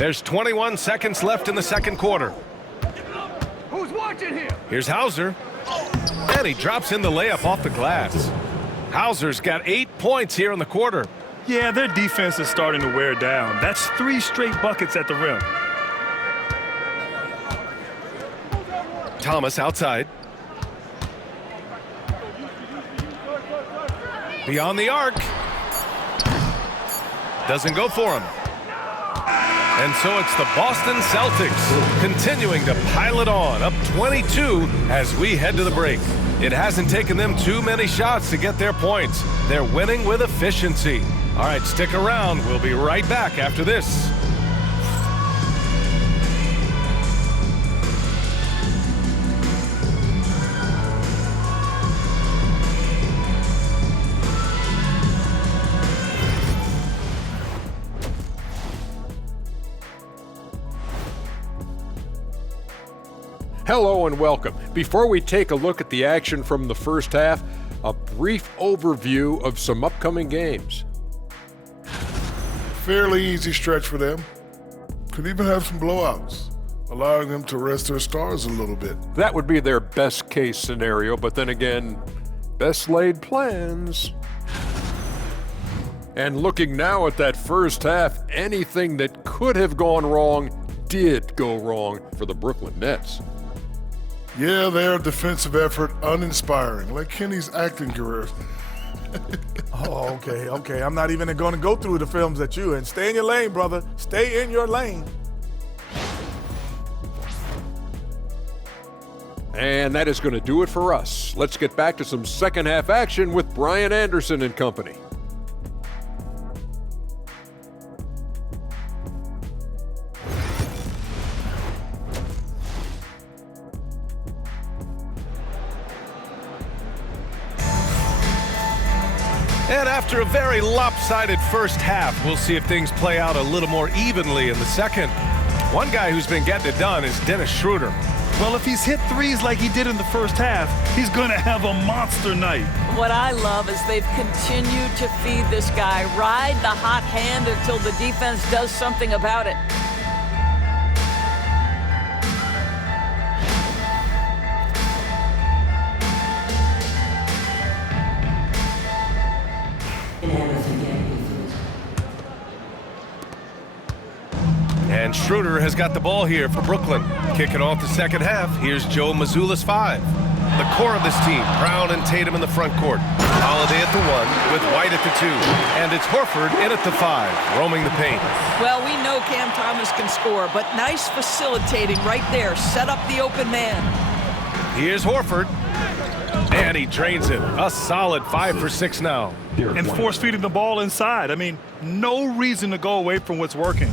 There's 21 seconds left in the second quarter. Who's watching here? Here's Hauser. And he drops in the layup off the glass. Hauser's got 8 points here in the quarter. Yeah, their defense is starting to wear down. That's 3 straight buckets at the rim. Thomas outside. Beyond the arc. Doesn't go for him. And so it's the Boston Celtics continuing to pile it on, up 22 as we head to the break. It hasn't taken them too many shots to get their points. They're winning with efficiency. All right, stick around. We'll be right back after this. Hello and welcome. Before we take a look at the action from the first half, a brief overview of some upcoming games. Fairly easy stretch for them. Could even have some blowouts, allowing them to rest their stars a little bit. That would be their best case scenario, but then again, best laid plans. And looking now at that first half, anything that could have gone wrong did go wrong for the Brooklyn Nets. Yeah, their defensive effort uninspiring, like Kenny's acting career. Oh, okay. I'm not even going to go through the films that you and stay in your lane, brother. Stay in your lane. And that is going to do it for us. Let's get back to some second half action with Brian Anderson and company. And after a very lopsided first half, we'll see if things play out a little more evenly in the second. One guy who's been getting it done is Dennis Schroeder. Well, if he's hit threes like he did in the first half, he's going to have a monster night. What I love is they've continued to feed this guy, ride the hot hand until the defense does something about it. And Schroeder has got the ball here for Brooklyn. Kicking off the second half, here's Joe Mazzulla's 5. The core of this team, Brown and Tatum in the front court. Holiday at the 1 with White at the 2. And it's Horford in at the 5, roaming the paint. Well, we know Cam Thomas can score, but nice facilitating right there. Set up the open man. Here's Horford. And he drains it. A solid 5 for 6 now. And force feeding the ball inside. I mean, no reason to go away from what's working.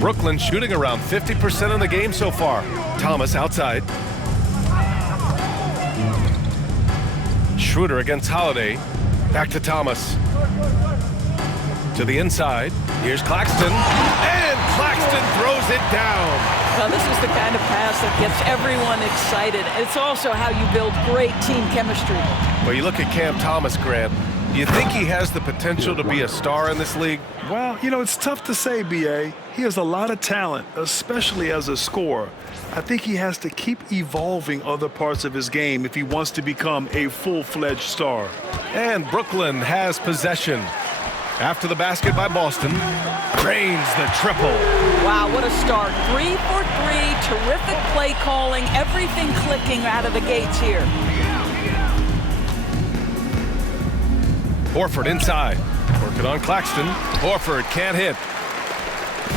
Brooklyn shooting around 50% in the game so far. Thomas outside. Schroeder against Holiday. Back to Thomas. To the inside. Here's Claxton. And Claxton throws it down. Well, this is the kind of pass that gets everyone excited. It's also how you build great team chemistry. Well, you look at Cam Thomas, Grant. Do you think he has the potential to be a star in this league? Well, you know, it's tough to say, B.A. He has a lot of talent, especially as a scorer. I think he has to keep evolving other parts of his game if he wants to become a full-fledged star. And Brooklyn has possession. After the basket by Boston, drains the triple. Wow, what a start. 3 for 3, terrific play calling, everything clicking out of the gates here. Horford inside, working on Claxton. Horford can't hit.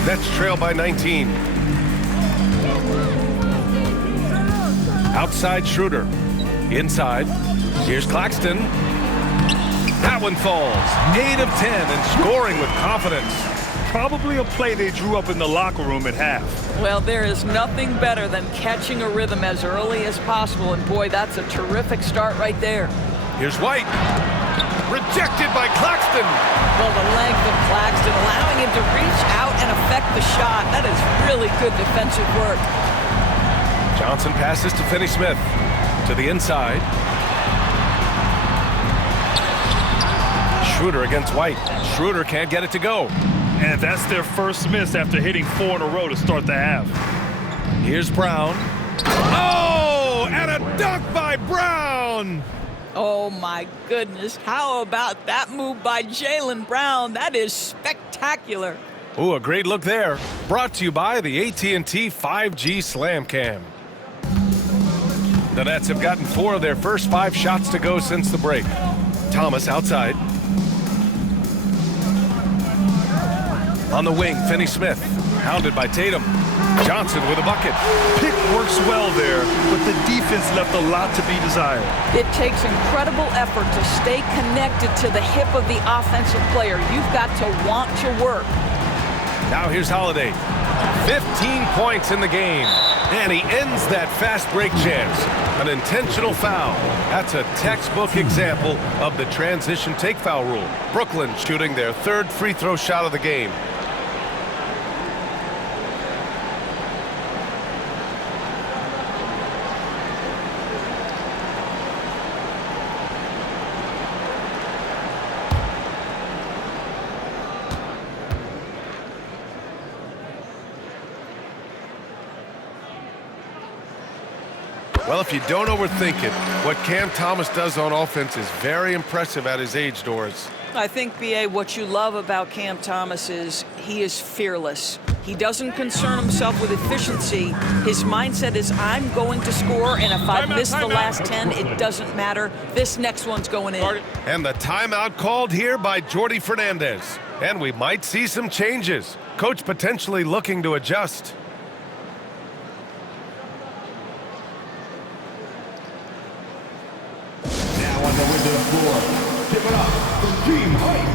Nets trail by 19. Outside Schroeder. Inside. Here's Claxton. That one falls. 8 of 10 and scoring with confidence. Probably a play they drew up in the locker room at half. Well, there is nothing better than catching a rhythm as early as possible. And boy, that's a terrific start right there. Here's White. Rejected by Claxton. Well, the length of Claxton allowing him to reach out and affect the shot. That is really good defensive work. Johnson passes to Finney-Smith. To the inside. Schroeder against White. Schroeder can't get it to go. And that's their first miss after hitting 4 in a row to start the half. Here's Brown. Oh, and a dunk by Brown. Oh, my goodness. How about that move by Jaylen Brown? That is spectacular. Ooh, a great look there. Brought to you by the AT&T 5G Slam Cam. The Nets have gotten 4 of their first 5 shots to go since the break. Thomas outside. On the wing, Finney-Smith, hounded by Tatum. Johnson with a bucket. Pick works well there, but the defense left a lot to be desired. It takes incredible effort to stay connected to the hip of the offensive player. You've got to want to work. Now here's Holiday. 15 points in the game. And he ends that fast break chance. An intentional foul. That's a textbook example of the transition take foul rule. Brooklyn shooting their 3rd free throw shot of the game. Well, if you don't overthink it, what Cam Thomas does on offense is very impressive at his age, Doris. I think, B.A., what you love about Cam Thomas is he is fearless. He doesn't concern himself with efficiency. His mindset is, I'm going to score, and if I've missed the last 10, it doesn't matter. This next one's going in. And the timeout called here by Jordi Fernandez. And we might see some changes. Coach potentially looking to adjust. Now on the window floor, give it up for Team Hype.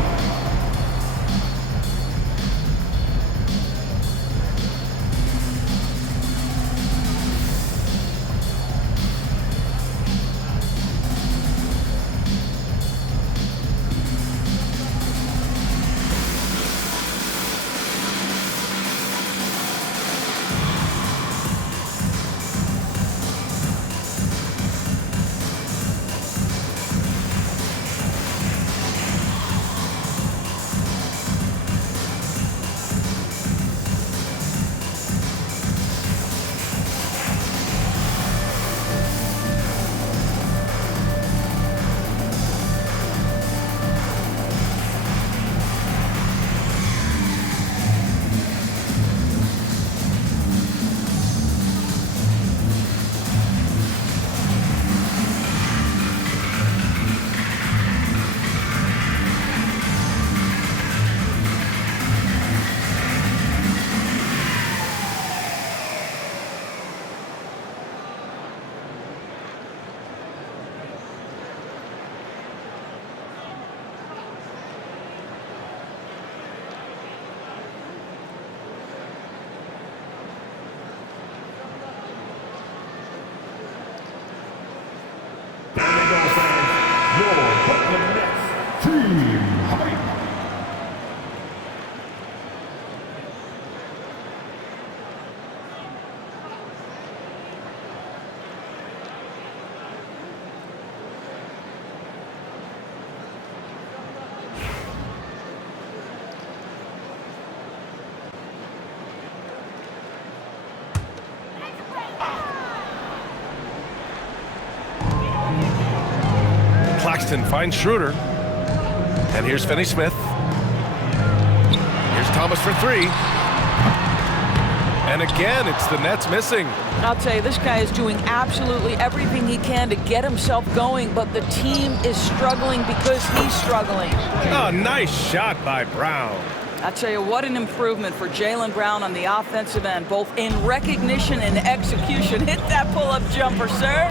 Claxton finds Schroeder. And here's Finney-Smith. Here's Thomas for 3. And again, it's the Nets missing. I'll tell you, this guy is doing absolutely everything he can to get himself going, but the team is struggling because he's struggling. Oh, nice shot by Brown. I'll tell you, what an improvement for Jaylen Brown on the offensive end, both in recognition and execution. Hit that pull-up jumper, sir.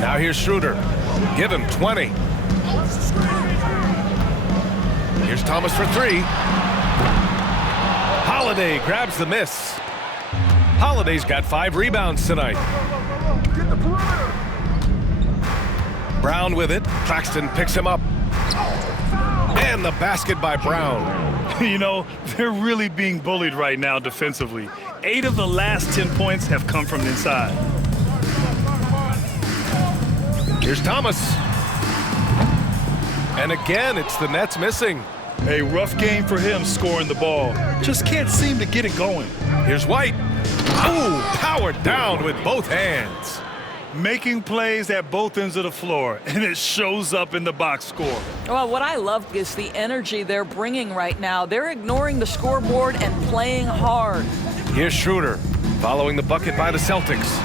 Now here's Schroeder. Give him 20. Here's Thomas for 3. Holiday grabs the miss. Holiday's got 5 rebounds tonight. Brown with it. Claxton picks him up. And the basket by Brown. You know, they're really being bullied right now defensively. 8 of the last 10 points have come from inside. Here's Thomas. And again, it's the Nets missing. A rough game for him scoring the ball. Just can't seem to get it going. Here's White. Ooh, powered down with both hands. Making plays at both ends of the floor, and it shows up in the box score. Well, what I love is the energy they're bringing right now. They're ignoring the scoreboard and playing hard. Here's Schroeder, following the bucket by the Celtics.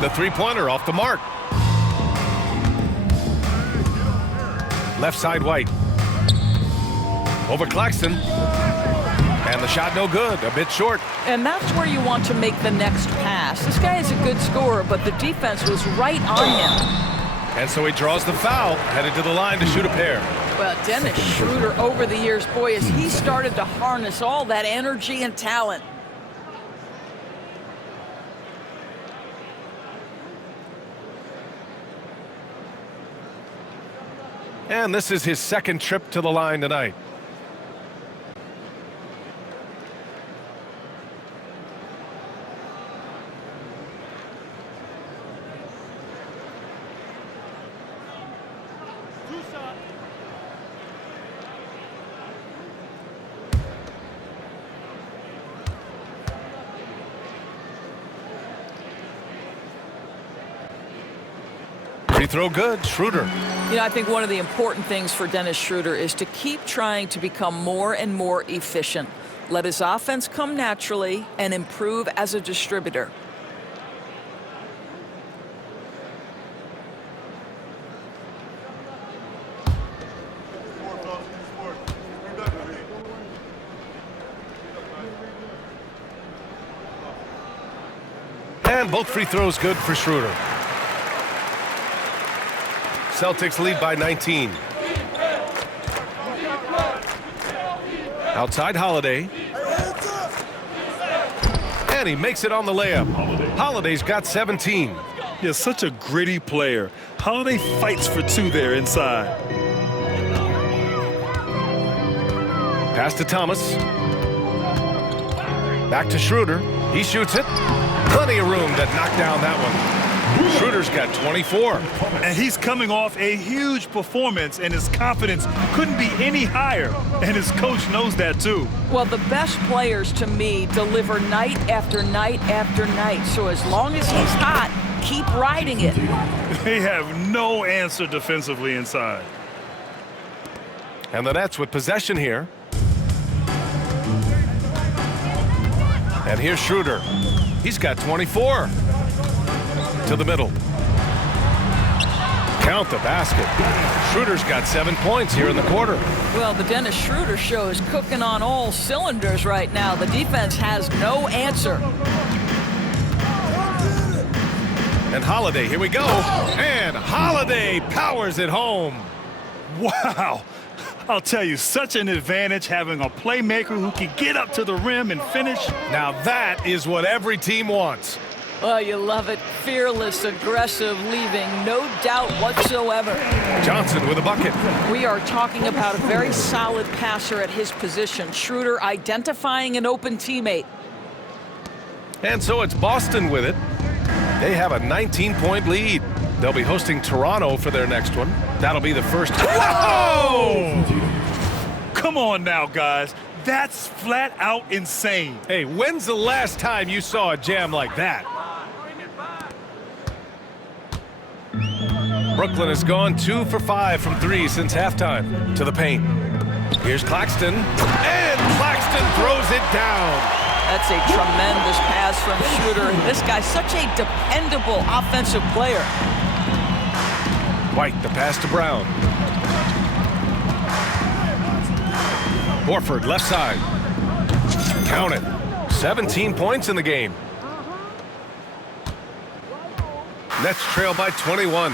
The three-pointer off the mark. Left side White. Over Claxton. And the shot no good, a bit short. And that's where you want to make the next pass. This guy is a good scorer, but the defense was right on him. And so he draws the foul, headed to the line to shoot a pair. Well, Dennis Schroeder over the years, boy, as he started to harness all that energy and talent. And this is his second trip to the line tonight. Free throw good, Schroeder. You know, I think one of the important things for Dennis Schroeder is to keep trying to become more and more efficient. Let his offense come naturally and improve as a distributor. And both free throws good for Schroeder. Celtics lead by 19. Outside Holiday. And he makes it on the layup. Holiday's got 17. He's such a gritty player. Holiday fights for two there inside. Pass to Thomas. Back to Schroeder. He shoots it. Plenty of room to knock down that one. Schroeder's got 24. And he's coming off a huge performance, and his confidence couldn't be any higher. And his coach knows that, too. Well, the best players, to me, deliver night after night after night. So as long as he's hot, keep riding it. They have no answer defensively inside. And the Nets with possession here. And here's Schroeder. He's got 24. To the middle. Count the basket. Schroeder's got 7 points here in the quarter. Well, the Dennis Schroeder show is cooking on all cylinders right now. The defense has no answer. And Holiday, here we go. And Holiday powers it home. Wow. I'll tell you, such an advantage having a playmaker who can get up to the rim and finish. Now that is what every team wants. Oh, you love it. Fearless, aggressive, leaving no doubt whatsoever. Johnson with a bucket. We are talking about a very solid passer at his position. Schroeder identifying an open teammate. And so it's Boston with it. They have a 19-point lead. They'll be hosting Toronto for their next one. That'll be the first. Whoa! Come on now, guys. That's flat out insane. Hey, when's the last time you saw a jam like that? Brooklyn has gone 2 for 5 from 3 since halftime. To the paint. Here's Claxton. And Claxton throws it down. That's a tremendous pass from Schroeder. This guy's such a dependable offensive player. White, the pass to Brown. Horford, left side. Count it. 17 points in the game. Nets trail by 21.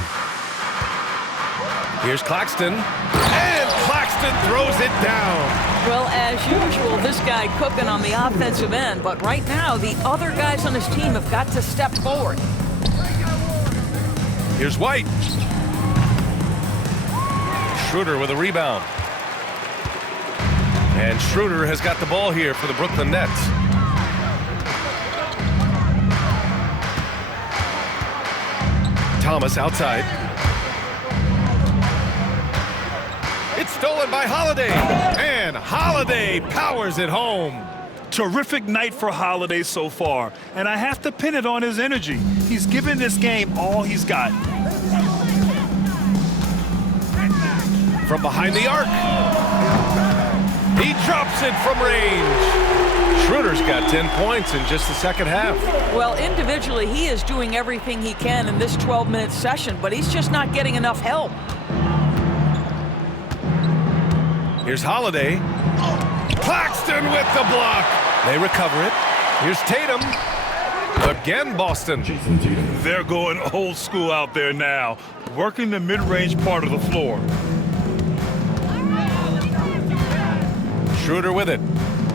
Here's Claxton. And Claxton throws it down. Well, as usual, this guy cooking on the offensive end. But right now, the other guys on his team have got to step forward. Here's White. Schroeder with a rebound. And Schroeder has got the ball here for the Brooklyn Nets. Thomas outside. It's stolen stolen by Holiday. And Holiday powers it home. Terrific night for Holiday so far, and I have to pin it on his energy. He's given this game all he's got. From behind the arc. He drops it from range. Schroeder's got 10 points in just the second half. Well, individually, he is doing everything he can in this 12-minute session, but he's just not getting enough help. Here's Holiday. Claxton with the block. They recover it. Here's Tatum. Again, Boston. They're going old school out there now, working the mid-range part of the floor. Schroeder with it.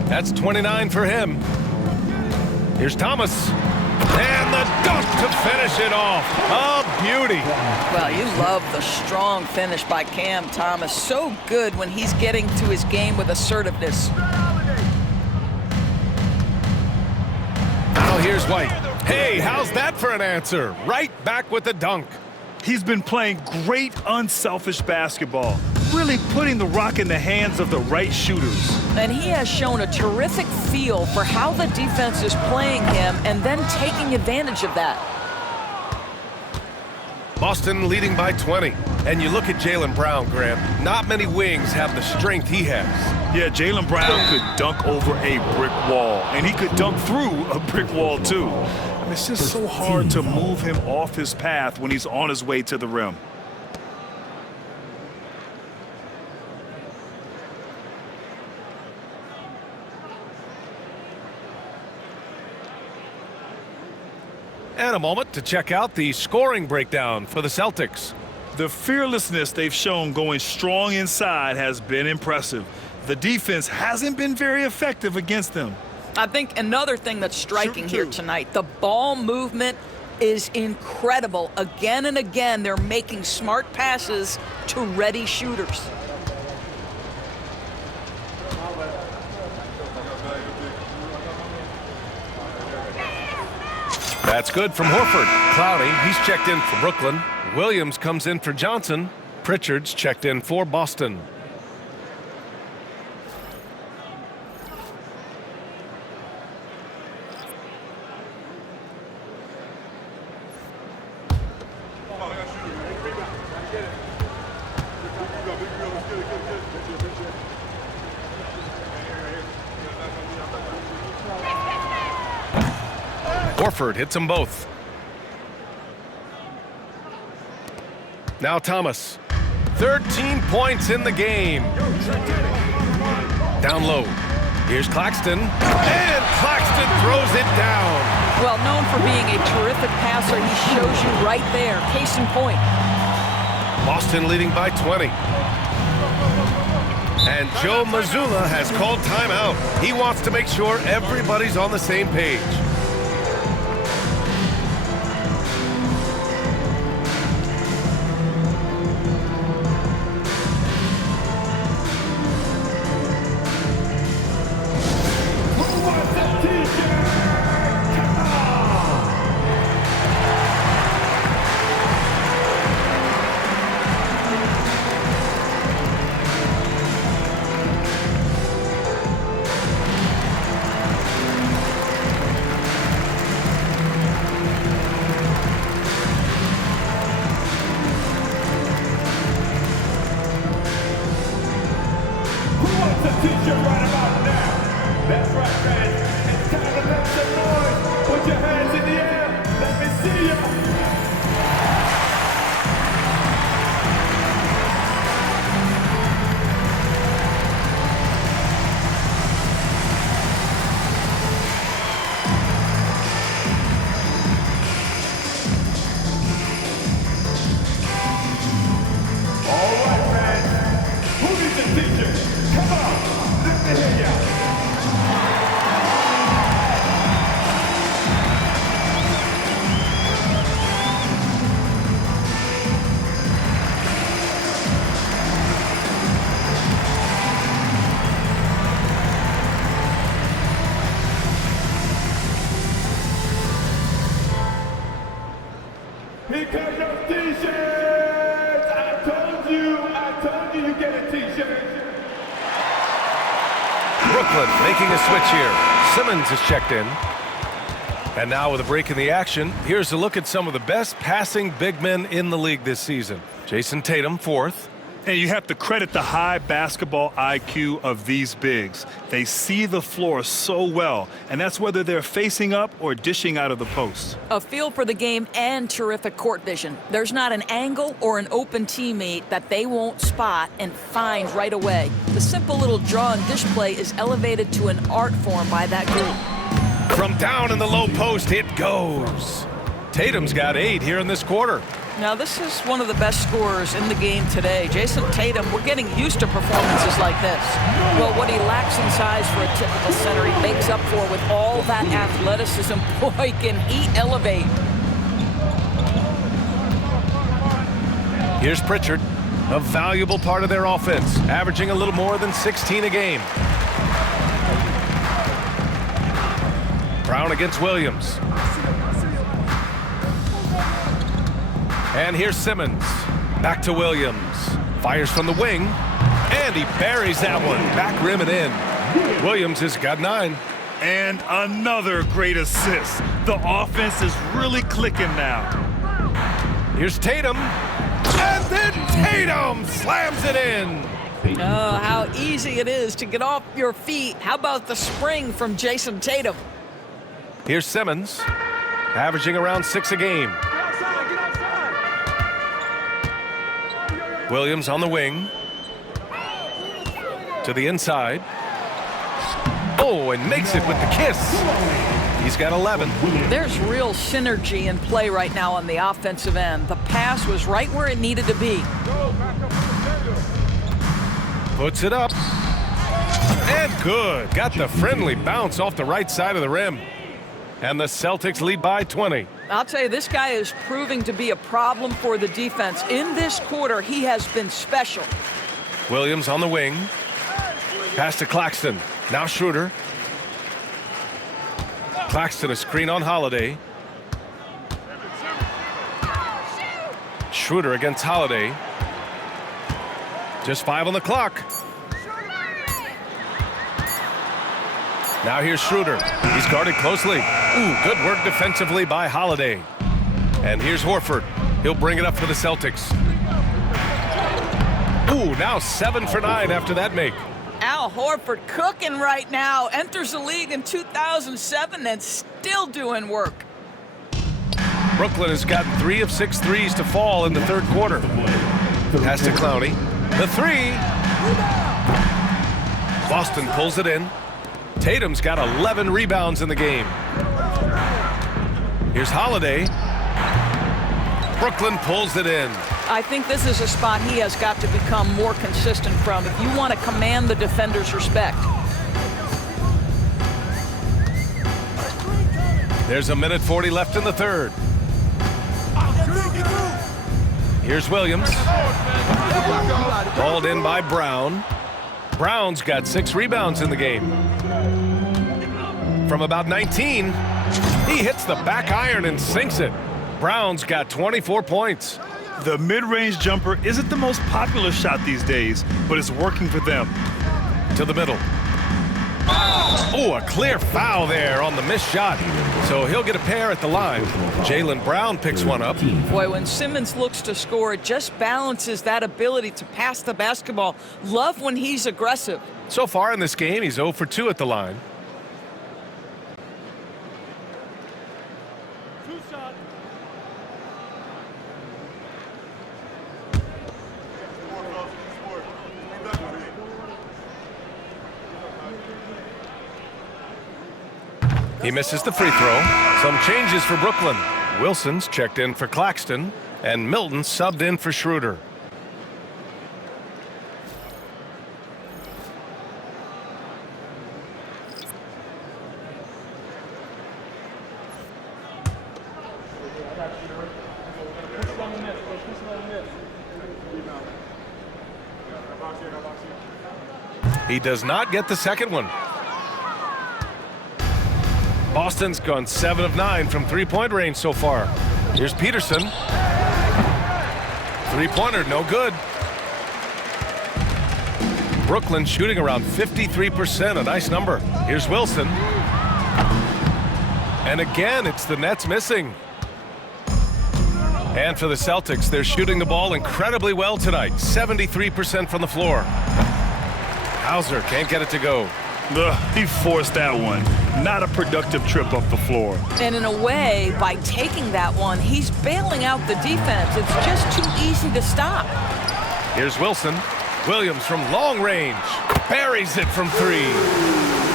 That's 29 for him. Here's Thomas. And the dunk to finish it off. A beauty. Well, you love the strong finish by Cam Thomas. So good when he's getting to his game with assertiveness. Now here's White. Hey, how's that for an answer? Right back with the dunk. He's been playing great unselfish basketball, really putting the rock in the hands of the right shooters. And he has shown a terrific feel for how the defense is playing him and then taking advantage of that. Boston leading by 20. And you look at Jaylen Brown, Grant. Not many wings have the strength he has. Yeah, Jaylen Brown could dunk over a brick wall, and he could dunk through a brick wall, too. I mean, it's just so hard to move him off his path when he's on his way to the rim. And a moment to check out the scoring breakdown for the Celtics. The fearlessness they've shown going strong inside has been impressive. The defense hasn't been very effective against them. I think another thing that's striking here tonight, the ball movement is incredible. Again and again, they're making smart passes to ready shooters. That's good from Horford. Cloudy, he's checked in for Brooklyn. Williams comes in for Johnson. Pritchard's checked in for Boston. Horford hits them both. Now Thomas. 13 points in the game. Down low. Here's Claxton. And Claxton throws it down. Well, known for being a terrific passer, he shows you right there. Case in point. Boston leading by 20. And Joe Mazzulla has called timeout. He wants to make sure everybody's on the same page. T-shirt right about now. That's right, man. It's time to make some noise. Put your hands in the air. Let me see you. All right, man. Who needs a t-shirt? Come on, let me hear ya. Here come your t-shirts! I told you you get a t-shirt. Brooklyn making a switch here. Simmons is checked in. And now with a break in the action, here's a look at some of the best passing big men in the league this season. Jason Tatum, fourth. And you have to credit the high basketball IQ of these bigs. They see the floor so well, and that's whether they're facing up or dishing out of the post. A feel for the game and terrific court vision. There's not an angle or an open teammate that they won't spot and find right away. The simple little draw and dish play is elevated to an art form by that group. From down in the low post, it goes. Tatum's got 8 here in this quarter. Now, this is one of the best scorers in the game today. Jason Tatum, we're getting used to performances like this. Well, what he lacks in size for a typical center, he makes up for with all that athleticism. Boy, can he elevate. Here's Pritchard, a valuable part of their offense, averaging a little more than 16 a game. Brown against Williams. And here's Simmons. Back to Williams. Fires from the wing. And he buries that one. Back rim and in. Williams has got 9. And another great assist. The offense is really clicking now. Here's Tatum. And then Tatum slams it in. Oh, how easy it is to get off your feet. How about the spring from Jason Tatum? Here's Simmons, averaging around 6 a game. Williams on the wing. To the inside. Oh, and makes it with the kiss. He's got 11. There's real synergy in play right now on the offensive end. The pass was right where it needed to be. Puts it up. And good. Got the friendly bounce off the right side of the rim. And the Celtics lead by 20. I'll tell you, this guy is proving to be a problem for the defense. In this quarter, he has been special. Williams on the wing. Pass to Claxton. Now Schroeder. Claxton a screen on Holiday. Schroeder against Holiday. Just 5 on the clock. Now here's Schroeder. He's guarded closely. Ooh, good work defensively by Holiday. And here's Horford. He'll bring it up for the Celtics. Ooh, now 7 for 9 after that make. Al Horford cooking right now. Enters the league in 2007 and still doing work. Brooklyn has gotten 3 of 6 threes to fall in the third quarter. Pass to Clowney. The 3. Boston pulls it in. Tatum's got 11 rebounds in the game. Here's Holiday. Brooklyn pulls it in. I think this is a spot he has got to become more consistent from if you want to command the defender's respect. There's a minute 40 left in the third. Here's Williams. Hauled in by Brown. Brown's got 6 rebounds in the game. From about 19, he hits the back iron and sinks it. Brown's got 24 points. The mid-range jumper isn't the most popular shot these days, but it's working for them. To the middle. Oh, a clear foul there on the missed shot. So he'll get a pair at the line. Jaylen Brown picks one up. Boy, when Simmons looks to score, it just balances that ability to pass the basketball. Love when he's aggressive. So far in this game, he's 0 for 2 at the line. He misses the free throw. Some changes for Brooklyn. Wilson's checked in for Claxton, and Milton subbed in for Schroeder. He does not get the second one. Boston's gone 7 of 9 from three-point range so far. Here's Peterson. Three-pointer, no good. Brooklyn shooting around 53%, a nice number. Here's Wilson. And again, it's the Nets missing. And for the Celtics, they're shooting the ball incredibly well tonight. 73% from the floor. Hauser can't get it to go. He forced that one. Not a productive trip up the floor. And in a way, by taking that one, he's bailing out the defense. It's just too easy to stop. Here's Wilson. Williams from long range. Buries it from 3.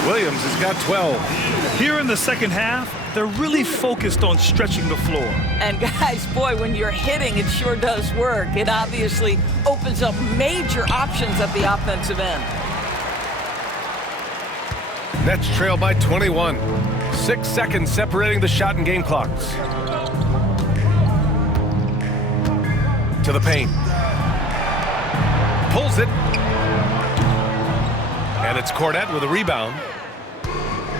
Williams has got 12. Here in the second half, they're really focused on stretching the floor. And guys, boy, when you're hitting, it sure does work. It obviously opens up major options at the offensive end. Nets trail by 21. 6 seconds separating the shot and game clocks. To the paint. Pulls it. And it's Cornette with a rebound.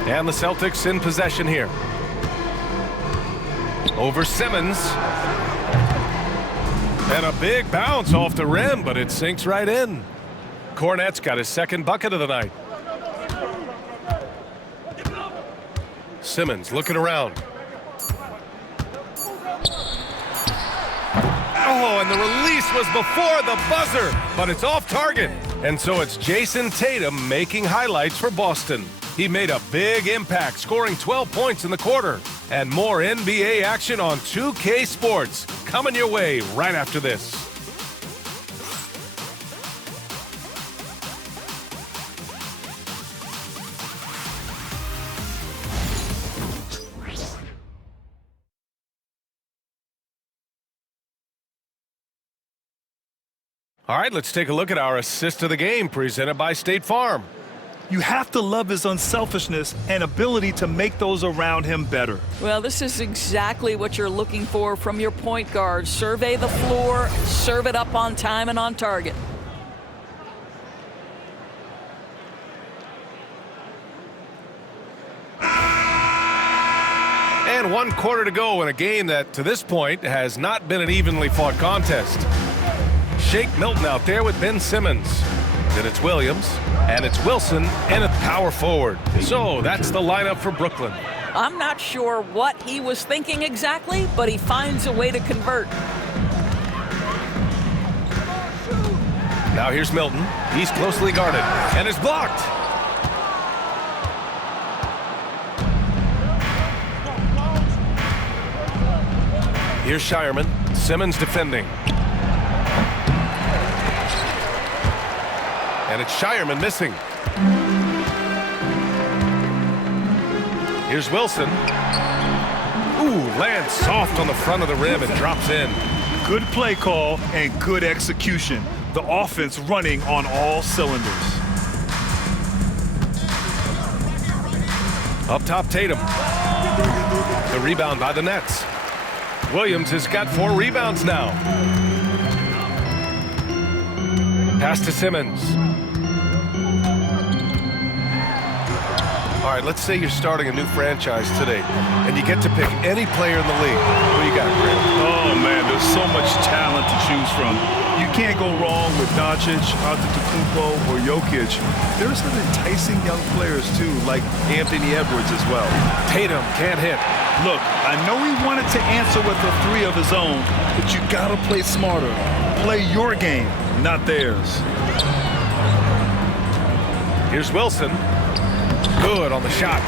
And the Celtics in possession here. Over Simmons. And a big bounce off the rim, but it sinks right in. Cornette's got his second bucket of the night. Simmons looking around. Oh, and the release was before the buzzer, but it's off target. And so it's Jason Tatum making highlights for Boston. He made a big impact, scoring 12 points in the quarter. And more NBA action on 2K Sports coming your way right after this. All right, let's take a look at our assist of the game presented by State Farm. You have to love his unselfishness and ability to make those around him better. Well, this is exactly what you're looking for from your point guard. Survey the floor, serve it up on time and on target. And 1 quarter to go in a game that, to this point, has not been an evenly fought contest. Shake Milton out there with Ben Simmons. Then it's Williams, and it's Wilson, and a power forward. So that's the lineup for Brooklyn. I'm not sure what he was thinking exactly, but he finds a way to convert. Now here's Milton. He's closely guarded, and is blocked. Here's Shireman. Simmons defending. And it's Shireman missing. Here's Wilson. Ooh, lands soft on the front of the rim and drops in. Good play call and good execution. The offense running on all cylinders. Up top, Tatum. The rebound by the Nets. Williams has got 4 rebounds now. Pass to Simmons. All right, let's say you're starting a new franchise today, and you get to pick any player in the league. Who you got, Graham? Oh, man, there's so much talent to choose from. You can't go wrong with Doncic, Antetokounmpo, or Jokic. There's some enticing young players, too, like Anthony Edwards as well. Tatum can't hit. Look, I know he wanted to answer with a 3 of his own, but you got to play smarter. Play your game, not theirs. Here's Wilson. Good on the shot.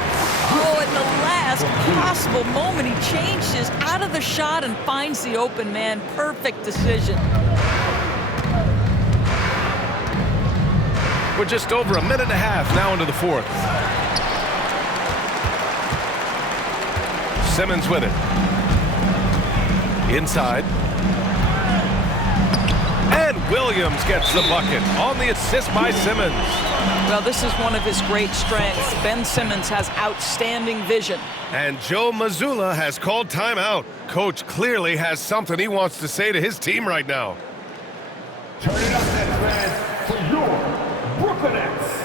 Oh, at the last possible moment, he changed his out of the shot and finds the open man. Perfect decision. We're just over a minute and a half now into the 4th. Simmons with it. Inside. And Williams gets the bucket on the assist by Simmons. Well, this is one of his great strengths. Ben Simmons has outstanding vision. And Joe Mazzulla has called timeout. Coach clearly has something he wants to say to his team right now. Turn it up, Nets fans, for your Brooklyn Nets.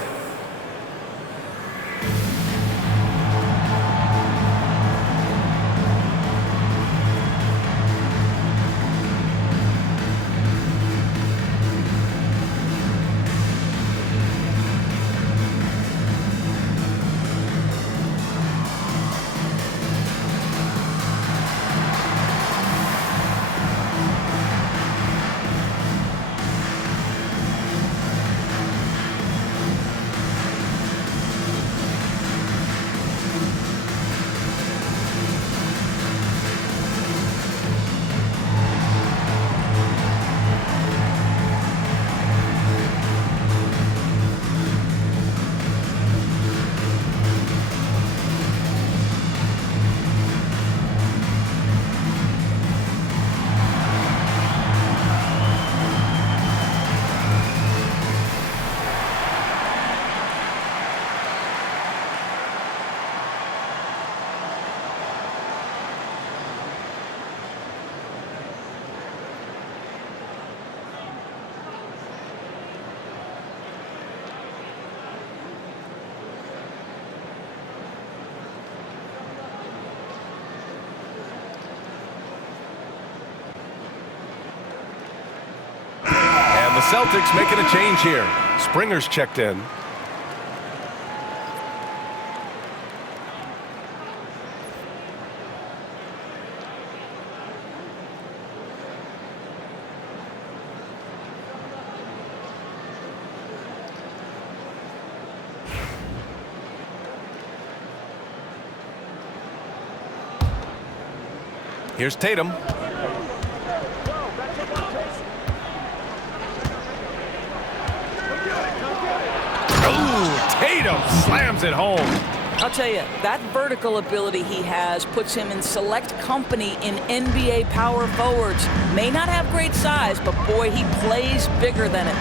And the Celtics making a change here. Springer's checked in. Here's Tatum. Tatum slams it home. I'll tell you, that vertical ability he has puts him in select company in NBA power forwards. May not have great size, but boy, he plays bigger than it.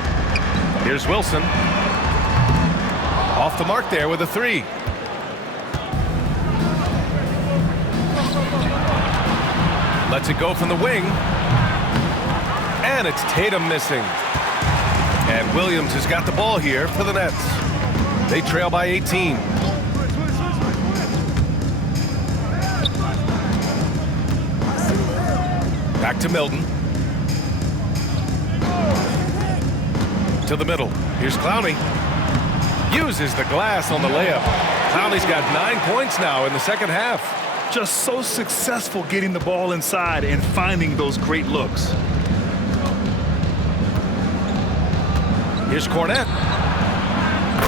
Here's Wilson. Off the mark there with a three. Lets it go from the wing. And it's Tatum missing. And Williams has got the ball here for the Nets. They trail by 18. Back to Milton. To the middle. Here's Clowney. Uses the glass on the layup. Clowney's got 9 points now in the second half. Just so successful getting the ball inside and finding those great looks. Here's Cornette.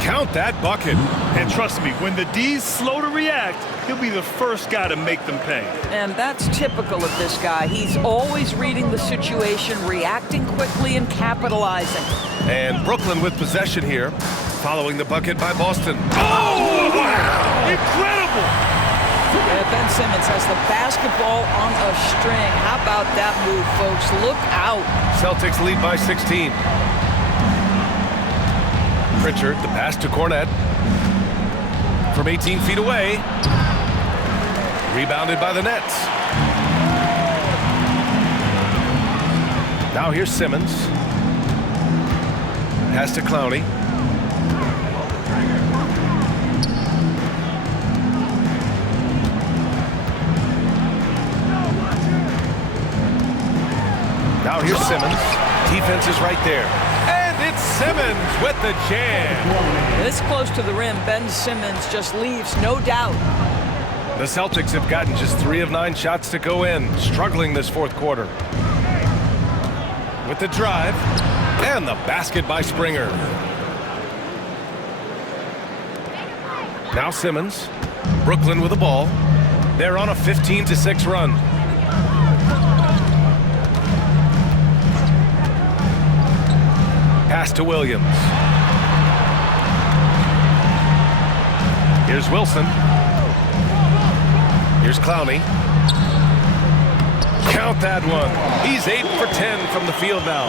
Count that bucket. And trust me, when the D's slow to react, he'll be the first guy to make them pay. And that's typical of this guy. He's always reading the situation, reacting quickly, and capitalizing. And Brooklyn with possession here, following the bucket by Boston. Oh, wow! Incredible! And Ben Simmons has the basketball on a string. How about that move, folks? Look out. Celtics lead by 16. Pritchard, the pass to Cornette. From 18 feet away. Rebounded by the Nets. Now here's Simmons. Pass to Clowney. Now here's Simmons. Defense is right there. And it's Simmons with the jam. This close to the rim, Ben Simmons just leaves, no doubt. The Celtics have gotten just 3 of 9 shots to go in, struggling this fourth quarter. With the drive, and the basket by Springer. Now Simmons. Brooklyn with the ball. They're on a 15-6 run. Pass to Williams. Here's Wilson. Here's Clowney. Count that one. He's 8 for 10 from the field now.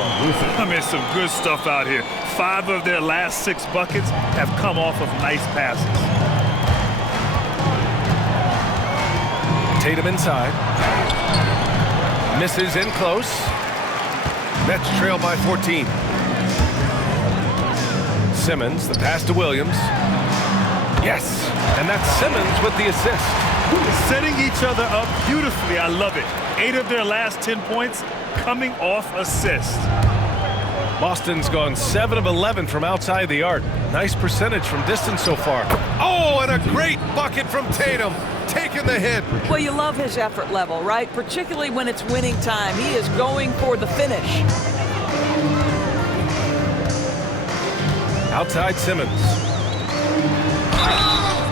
I mean, some good stuff out here. 5 of their last 6 buckets have come off of nice passes. Tatum inside. Misses in close. Nets trail by 14. Simmons, the pass to Williams. Yes, and that's Simmons with the assist. Setting each other up beautifully. I love it. 8 of their last 10 points coming off assist. Boston's gone 7 of 11 from outside the arc. Nice percentage from distance so far. Oh, and a great bucket from Tatum. Taking the hit. Well, you love his effort level, right? Particularly when it's winning time. He is going for the finish. Outside Simmons.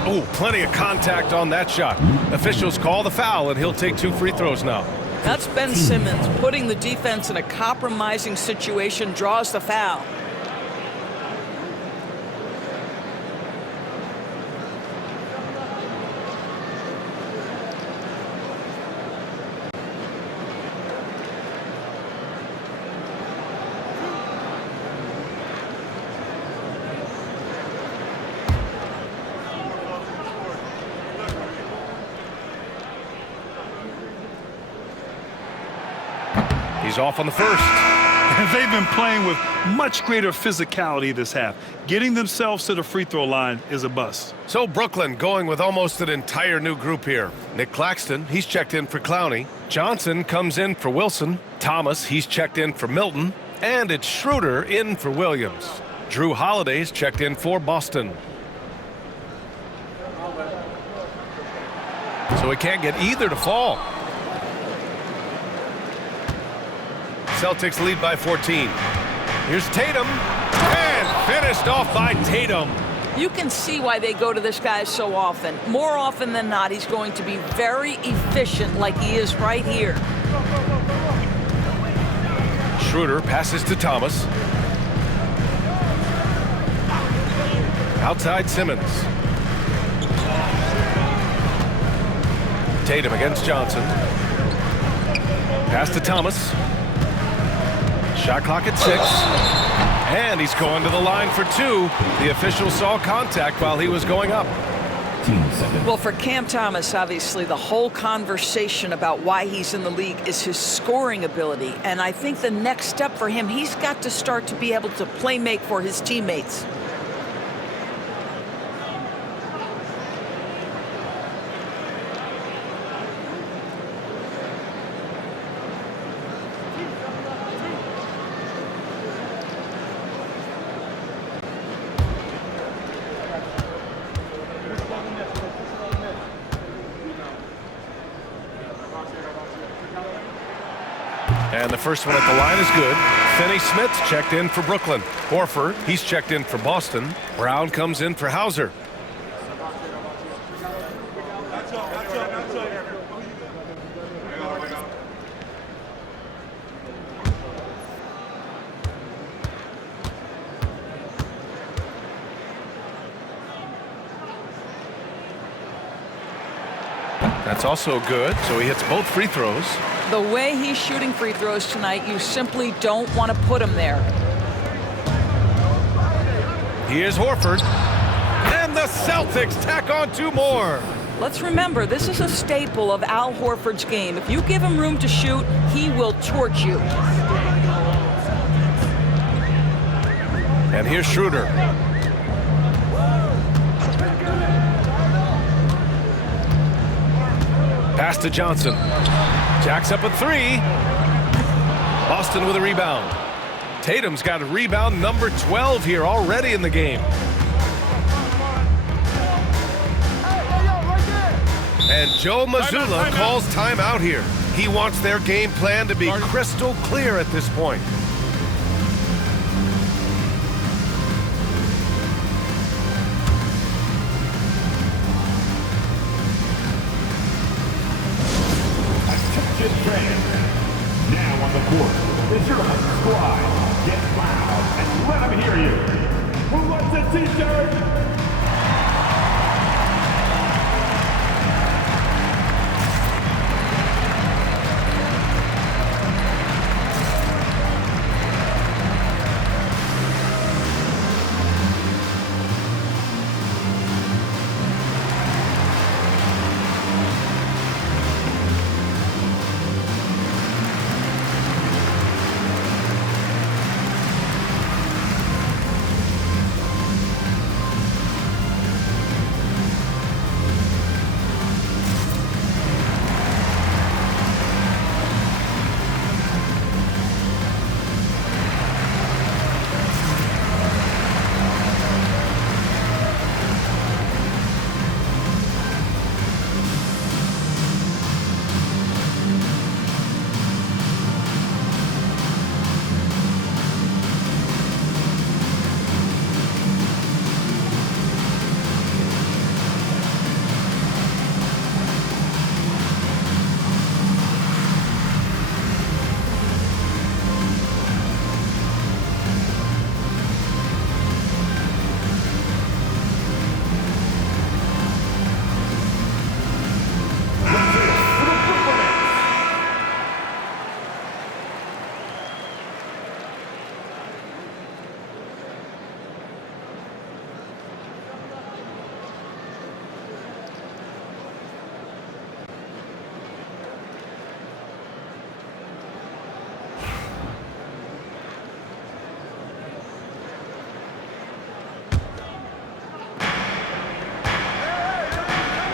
Oh, plenty of contact on that shot. Officials call the foul, and he'll take 2 free throws now. That's Ben Simmons putting the defense in a compromising situation, draws the foul. He's off on the first. And they've been playing with much greater physicality this half. Getting themselves to the free throw line is a bust. So Brooklyn going with almost an entire new group here. Nick Claxton, he's checked in for Clowney. Johnson comes in for Wilson. Thomas, he's checked in for Milton. And it's Schroeder in for Williams. Drew Holiday's checked in for Boston. So he can't get either to fall. Celtics lead by 14. Here's Tatum. And finished off by Tatum. You can see why they go to this guy so often. More often than not, he's going to be very efficient like he is right here. Schroeder passes to Thomas. Outside Simmons. Tatum against Johnson. Pass to Thomas. Shot clock at 6. And he's going to the line for 2. The official saw contact while he was going up. Well, for Cam Thomas, obviously, the whole conversation about why he's in the league is his scoring ability. And I think the next step for him, he's got to start to be able to play make for his teammates. And the first one at the line is good. Finney-Smith's checked in for Brooklyn. Horford, he's checked in for Boston. Brown comes in for Hauser. That's also good, so he hits both free throws. The way he's shooting free throws tonight, you simply don't want to put him there. Here's Horford. And the Celtics tack on 2 more. Let's remember, this is a staple of Al Horford's game. If you give him room to shoot, he will torch you. And here's Schroeder. Pass to Johnson. Jacks up a 3. Boston with a rebound. Tatum's got a rebound number 12 here already in the game. And Joe Mazzulla calls timeout here. He wants their game plan to be crystal clear at this point. Now on the court is your squad. Get loud and let them hear you. Who wants a t-shirt?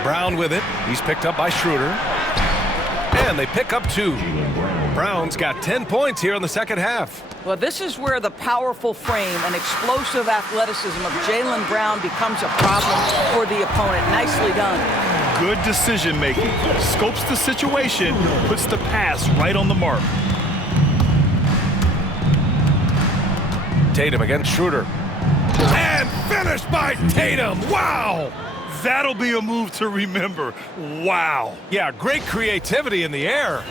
Brown with it. He's picked up by Schroeder. And they pick up 2. Brown's got 10 points here in the second half. Well, this is where the powerful frame and explosive athleticism of Jaylen Brown becomes a problem for the opponent. Nicely done. Good decision making. Scopes the situation, puts the pass right on the mark. Tatum against Schroeder. And finished by Tatum. Wow! That'll be a move to remember. Wow. Yeah, great creativity in the air.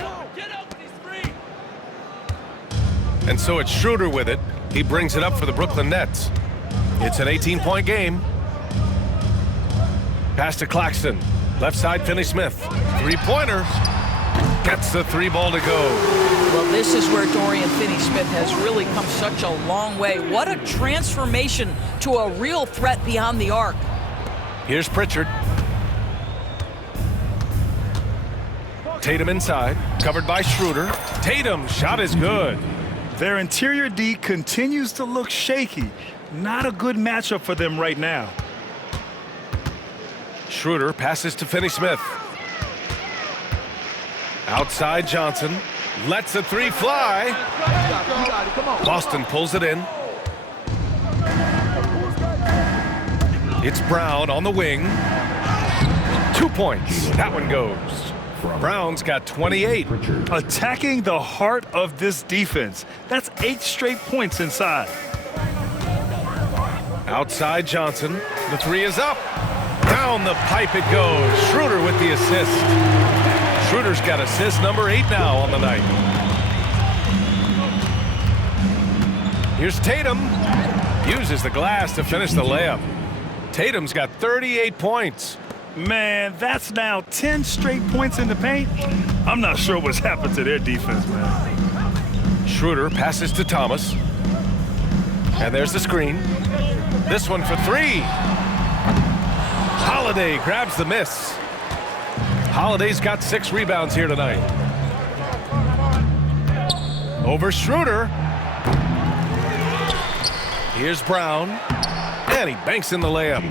And so it's Schroeder with it. He brings it up for the Brooklyn Nets. It's an 18-point game. Pass to Claxton. Left side, Finney-Smith. Three-pointer. Gets the three ball to go. Well, this is where Dorian Finney-Smith has really come such a long way. What a transformation to a real threat beyond the arc. Here's Pritchard. Tatum inside, covered by Schroeder. Tatum, shot is good. Their interior D continues to look shaky. Not a good matchup for them right now. Schroeder passes to Finney-Smith. Outside Johnson. Lets a three fly. Boston pulls it in. It's Brown on the wing. 2 points. That one goes. Brown's got 28. Attacking the heart of this defense. That's 8 straight points inside. Outside Johnson. The three is up. Down the pipe it goes. Schroeder with the assist. Schroeder's got assist number 8 now on the night. Here's Tatum. Uses the glass to finish the layup. Tatum's got 38 points. Man, that's now 10 straight points in the paint. I'm not sure what's happened to their defense, man. Schroeder passes to Thomas. And there's the screen. This one for three. Holiday grabs the miss. Holiday's got 6 rebounds here tonight. Over Schroeder. Here's Brown. And he banks in the layup.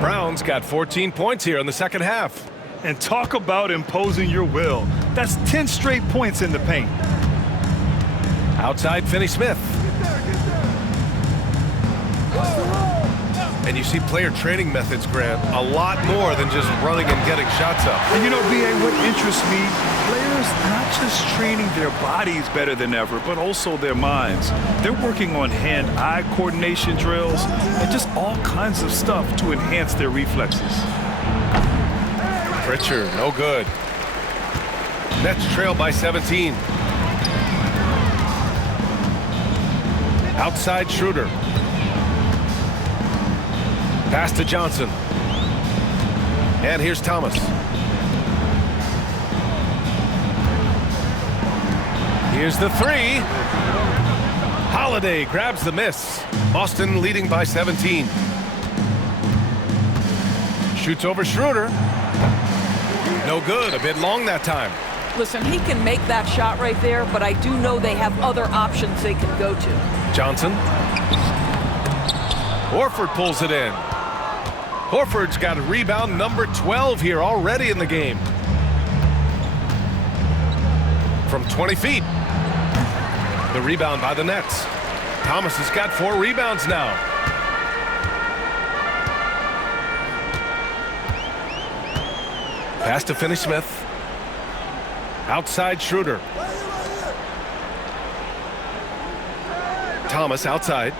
Brown's got 14 points here in the second half. And talk about imposing your will. That's 10 straight points in the paint. Outside Finney-Smith. And you see player training methods, Grant, a lot more than just running and getting shots up. And you know, B.A., what interests me, players not just training their bodies better than ever, but also their minds. They're working on hand-eye coordination drills and just all kinds of stuff to enhance their reflexes. Pritchard, no good. Nets trail by 17. Outside Schroeder. Pass to Johnson. And here's Thomas. Here's the three. Holiday grabs the miss. Boston leading by 17. Shoots over Schroeder. No good. A bit long that time. Listen, he can make that shot right there, but I do know they have other options they can go to. Johnson. Horford pulls it in. Horford's got a rebound number 12 here already in the game. From 20 feet. The rebound by the Nets. Thomas has got 4 rebounds now. Pass to Finney-Smith. Outside Schroeder. Thomas outside.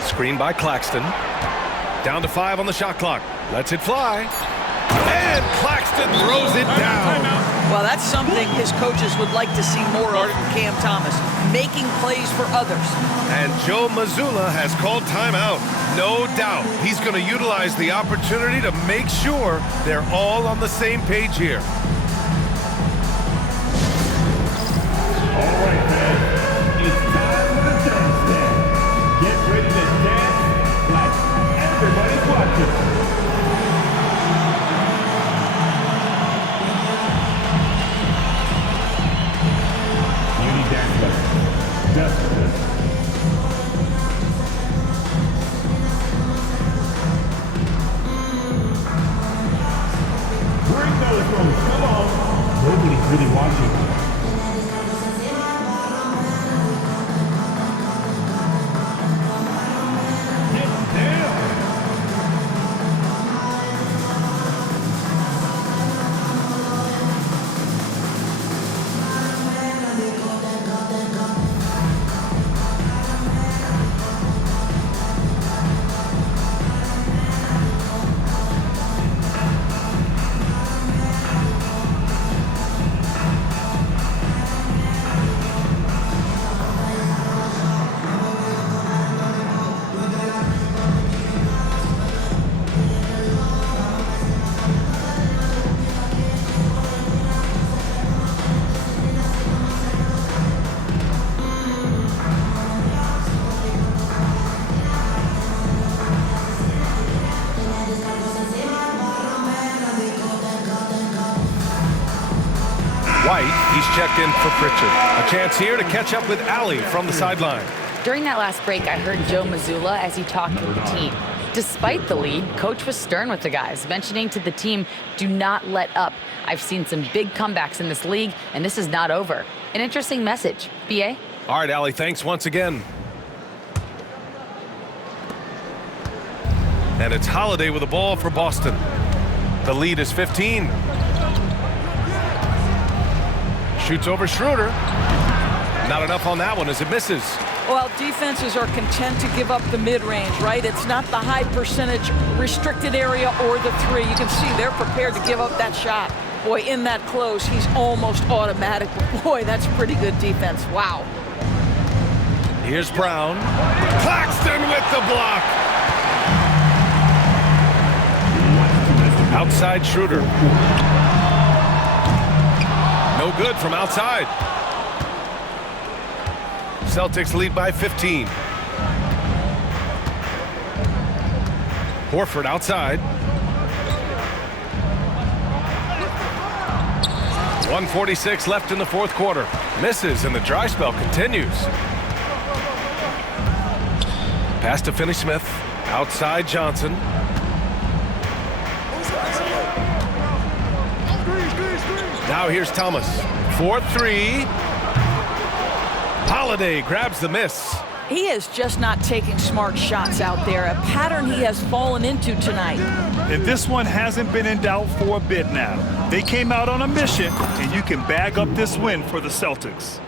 Screen by Claxton. Down to 5 on the shot clock. Lets it fly. And Claxton throws it down. Well, that's something his coaches would like to see more of from Cam Thomas, making plays for others. And Joe Mazzulla has called timeout. No doubt he's going to utilize the opportunity to make sure they're all on the same page here. All right, man. It's time for the dance stand. Get ready to dance like everybody's watching. Bring those moves. Come on. Nobody's really watching. White. He's checked in for Pritchard. A chance here to catch up with Allie from the sideline. During that last break, I heard Joe Mazzulla as he talked with the team. Despite the lead, Coach was stern with the guys, mentioning to the team, do not let up. I've seen some big comebacks in this league, and this is not over. An interesting message. B.A.? All right, Allie, thanks once again. And it's Holiday with the ball for Boston. The lead is 15. Shoots over Schroeder. Not enough on that one as it misses. Well, defenses are content to give up the mid-range, right? It's not the high percentage restricted area or the three. You can see they're prepared to give up that shot. Boy, in that close, he's almost automatic. But boy, that's pretty good defense. Wow. Here's Brown. Claxton with the block. Outside Schroeder. No good from outside. Celtics lead by 15. Horford outside. 1:46 left in the fourth quarter. Misses and the dry spell continues. Pass to Finney-Smith. Outside Johnson. Now here's Thomas. 4-3. Holiday grabs the miss. He is just not taking smart shots out there, a pattern he has fallen into tonight. And this one hasn't been in doubt for a bit now. They came out on a mission, and you can bag up this win for the Celtics.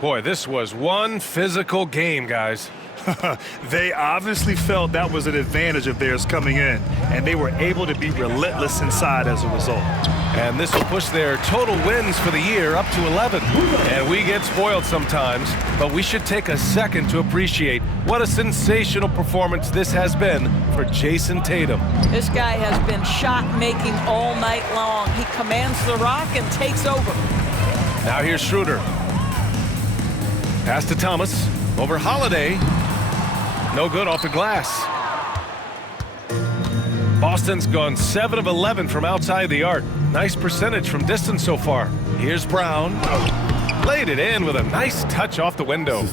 Boy, this was one physical game, guys. They obviously felt that was an advantage of theirs coming in, and they were able to be relentless inside as a result. And this will push their total wins for the year up to 11. And we get spoiled sometimes, but we should take a second to appreciate what a sensational performance this has been for Jason Tatum. This guy has been shot-making all night long. He commands the rock and takes over. Now here's Schroeder. Pass to Thomas. Over Holiday. No good off the glass. Boston's gone 7 of 11 from outside the arc. Nice percentage from distance so far. Here's Brown. Laid it in with a nice touch off the window.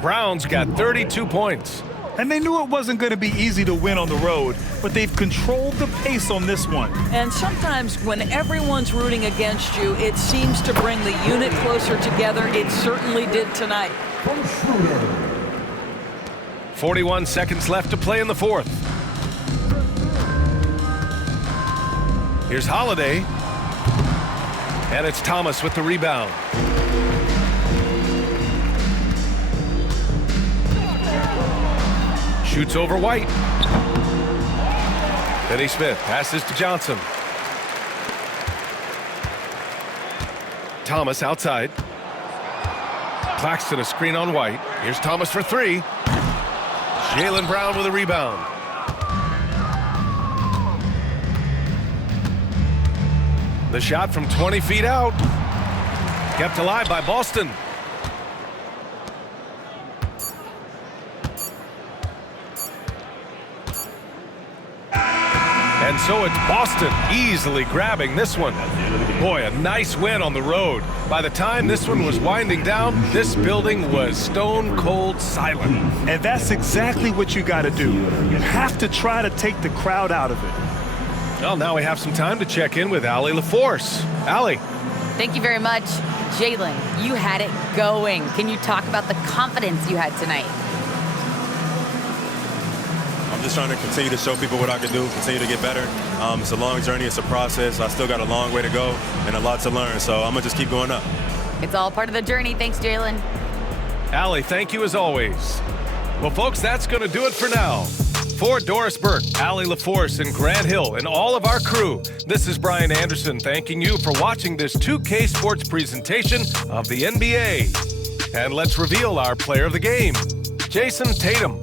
Brown's got 32 points. And they knew it wasn't going to be easy to win on the road, but they've controlled the pace on this one. And sometimes when everyone's rooting against you, it seems to bring the unit closer together. It certainly did tonight. 41 seconds left to play in the fourth. Here's Holiday. And it's Thomas with the rebound. Shoots over White. Finney-Smith passes to Johnson. Thomas outside. Claxton a screen on White. Here's Thomas for three. Jaylen Brown with a rebound. The shot from 20 feet out. Kept alive by Boston. And so it's Boston easily grabbing this one. Boy, a nice win on the road. By the time this one was winding down, this building was stone cold silent. And that's exactly what you got to do. You have to try to take the crowd out of it. Well, now we have some time to check in with Allie LaForce. Allie. Thank you very much. Jaylen, you had it going. Can you talk about the confidence you had tonight? I'm just trying to continue to show people what I can do, continue to get better. It's a long journey. It's a process. I still got a long way to go and a lot to learn, so I'm going to just keep going up. It's all part of the journey. Thanks, Jaylen. Allie, thank you as always. Well, folks, that's going to do it for now. For Doris Burke, Allie LaForce, and Grant Hill, and all of our crew, this is Brian Anderson thanking you for watching this 2K Sports presentation of the NBA. And let's reveal our player of the game, Jason Tatum.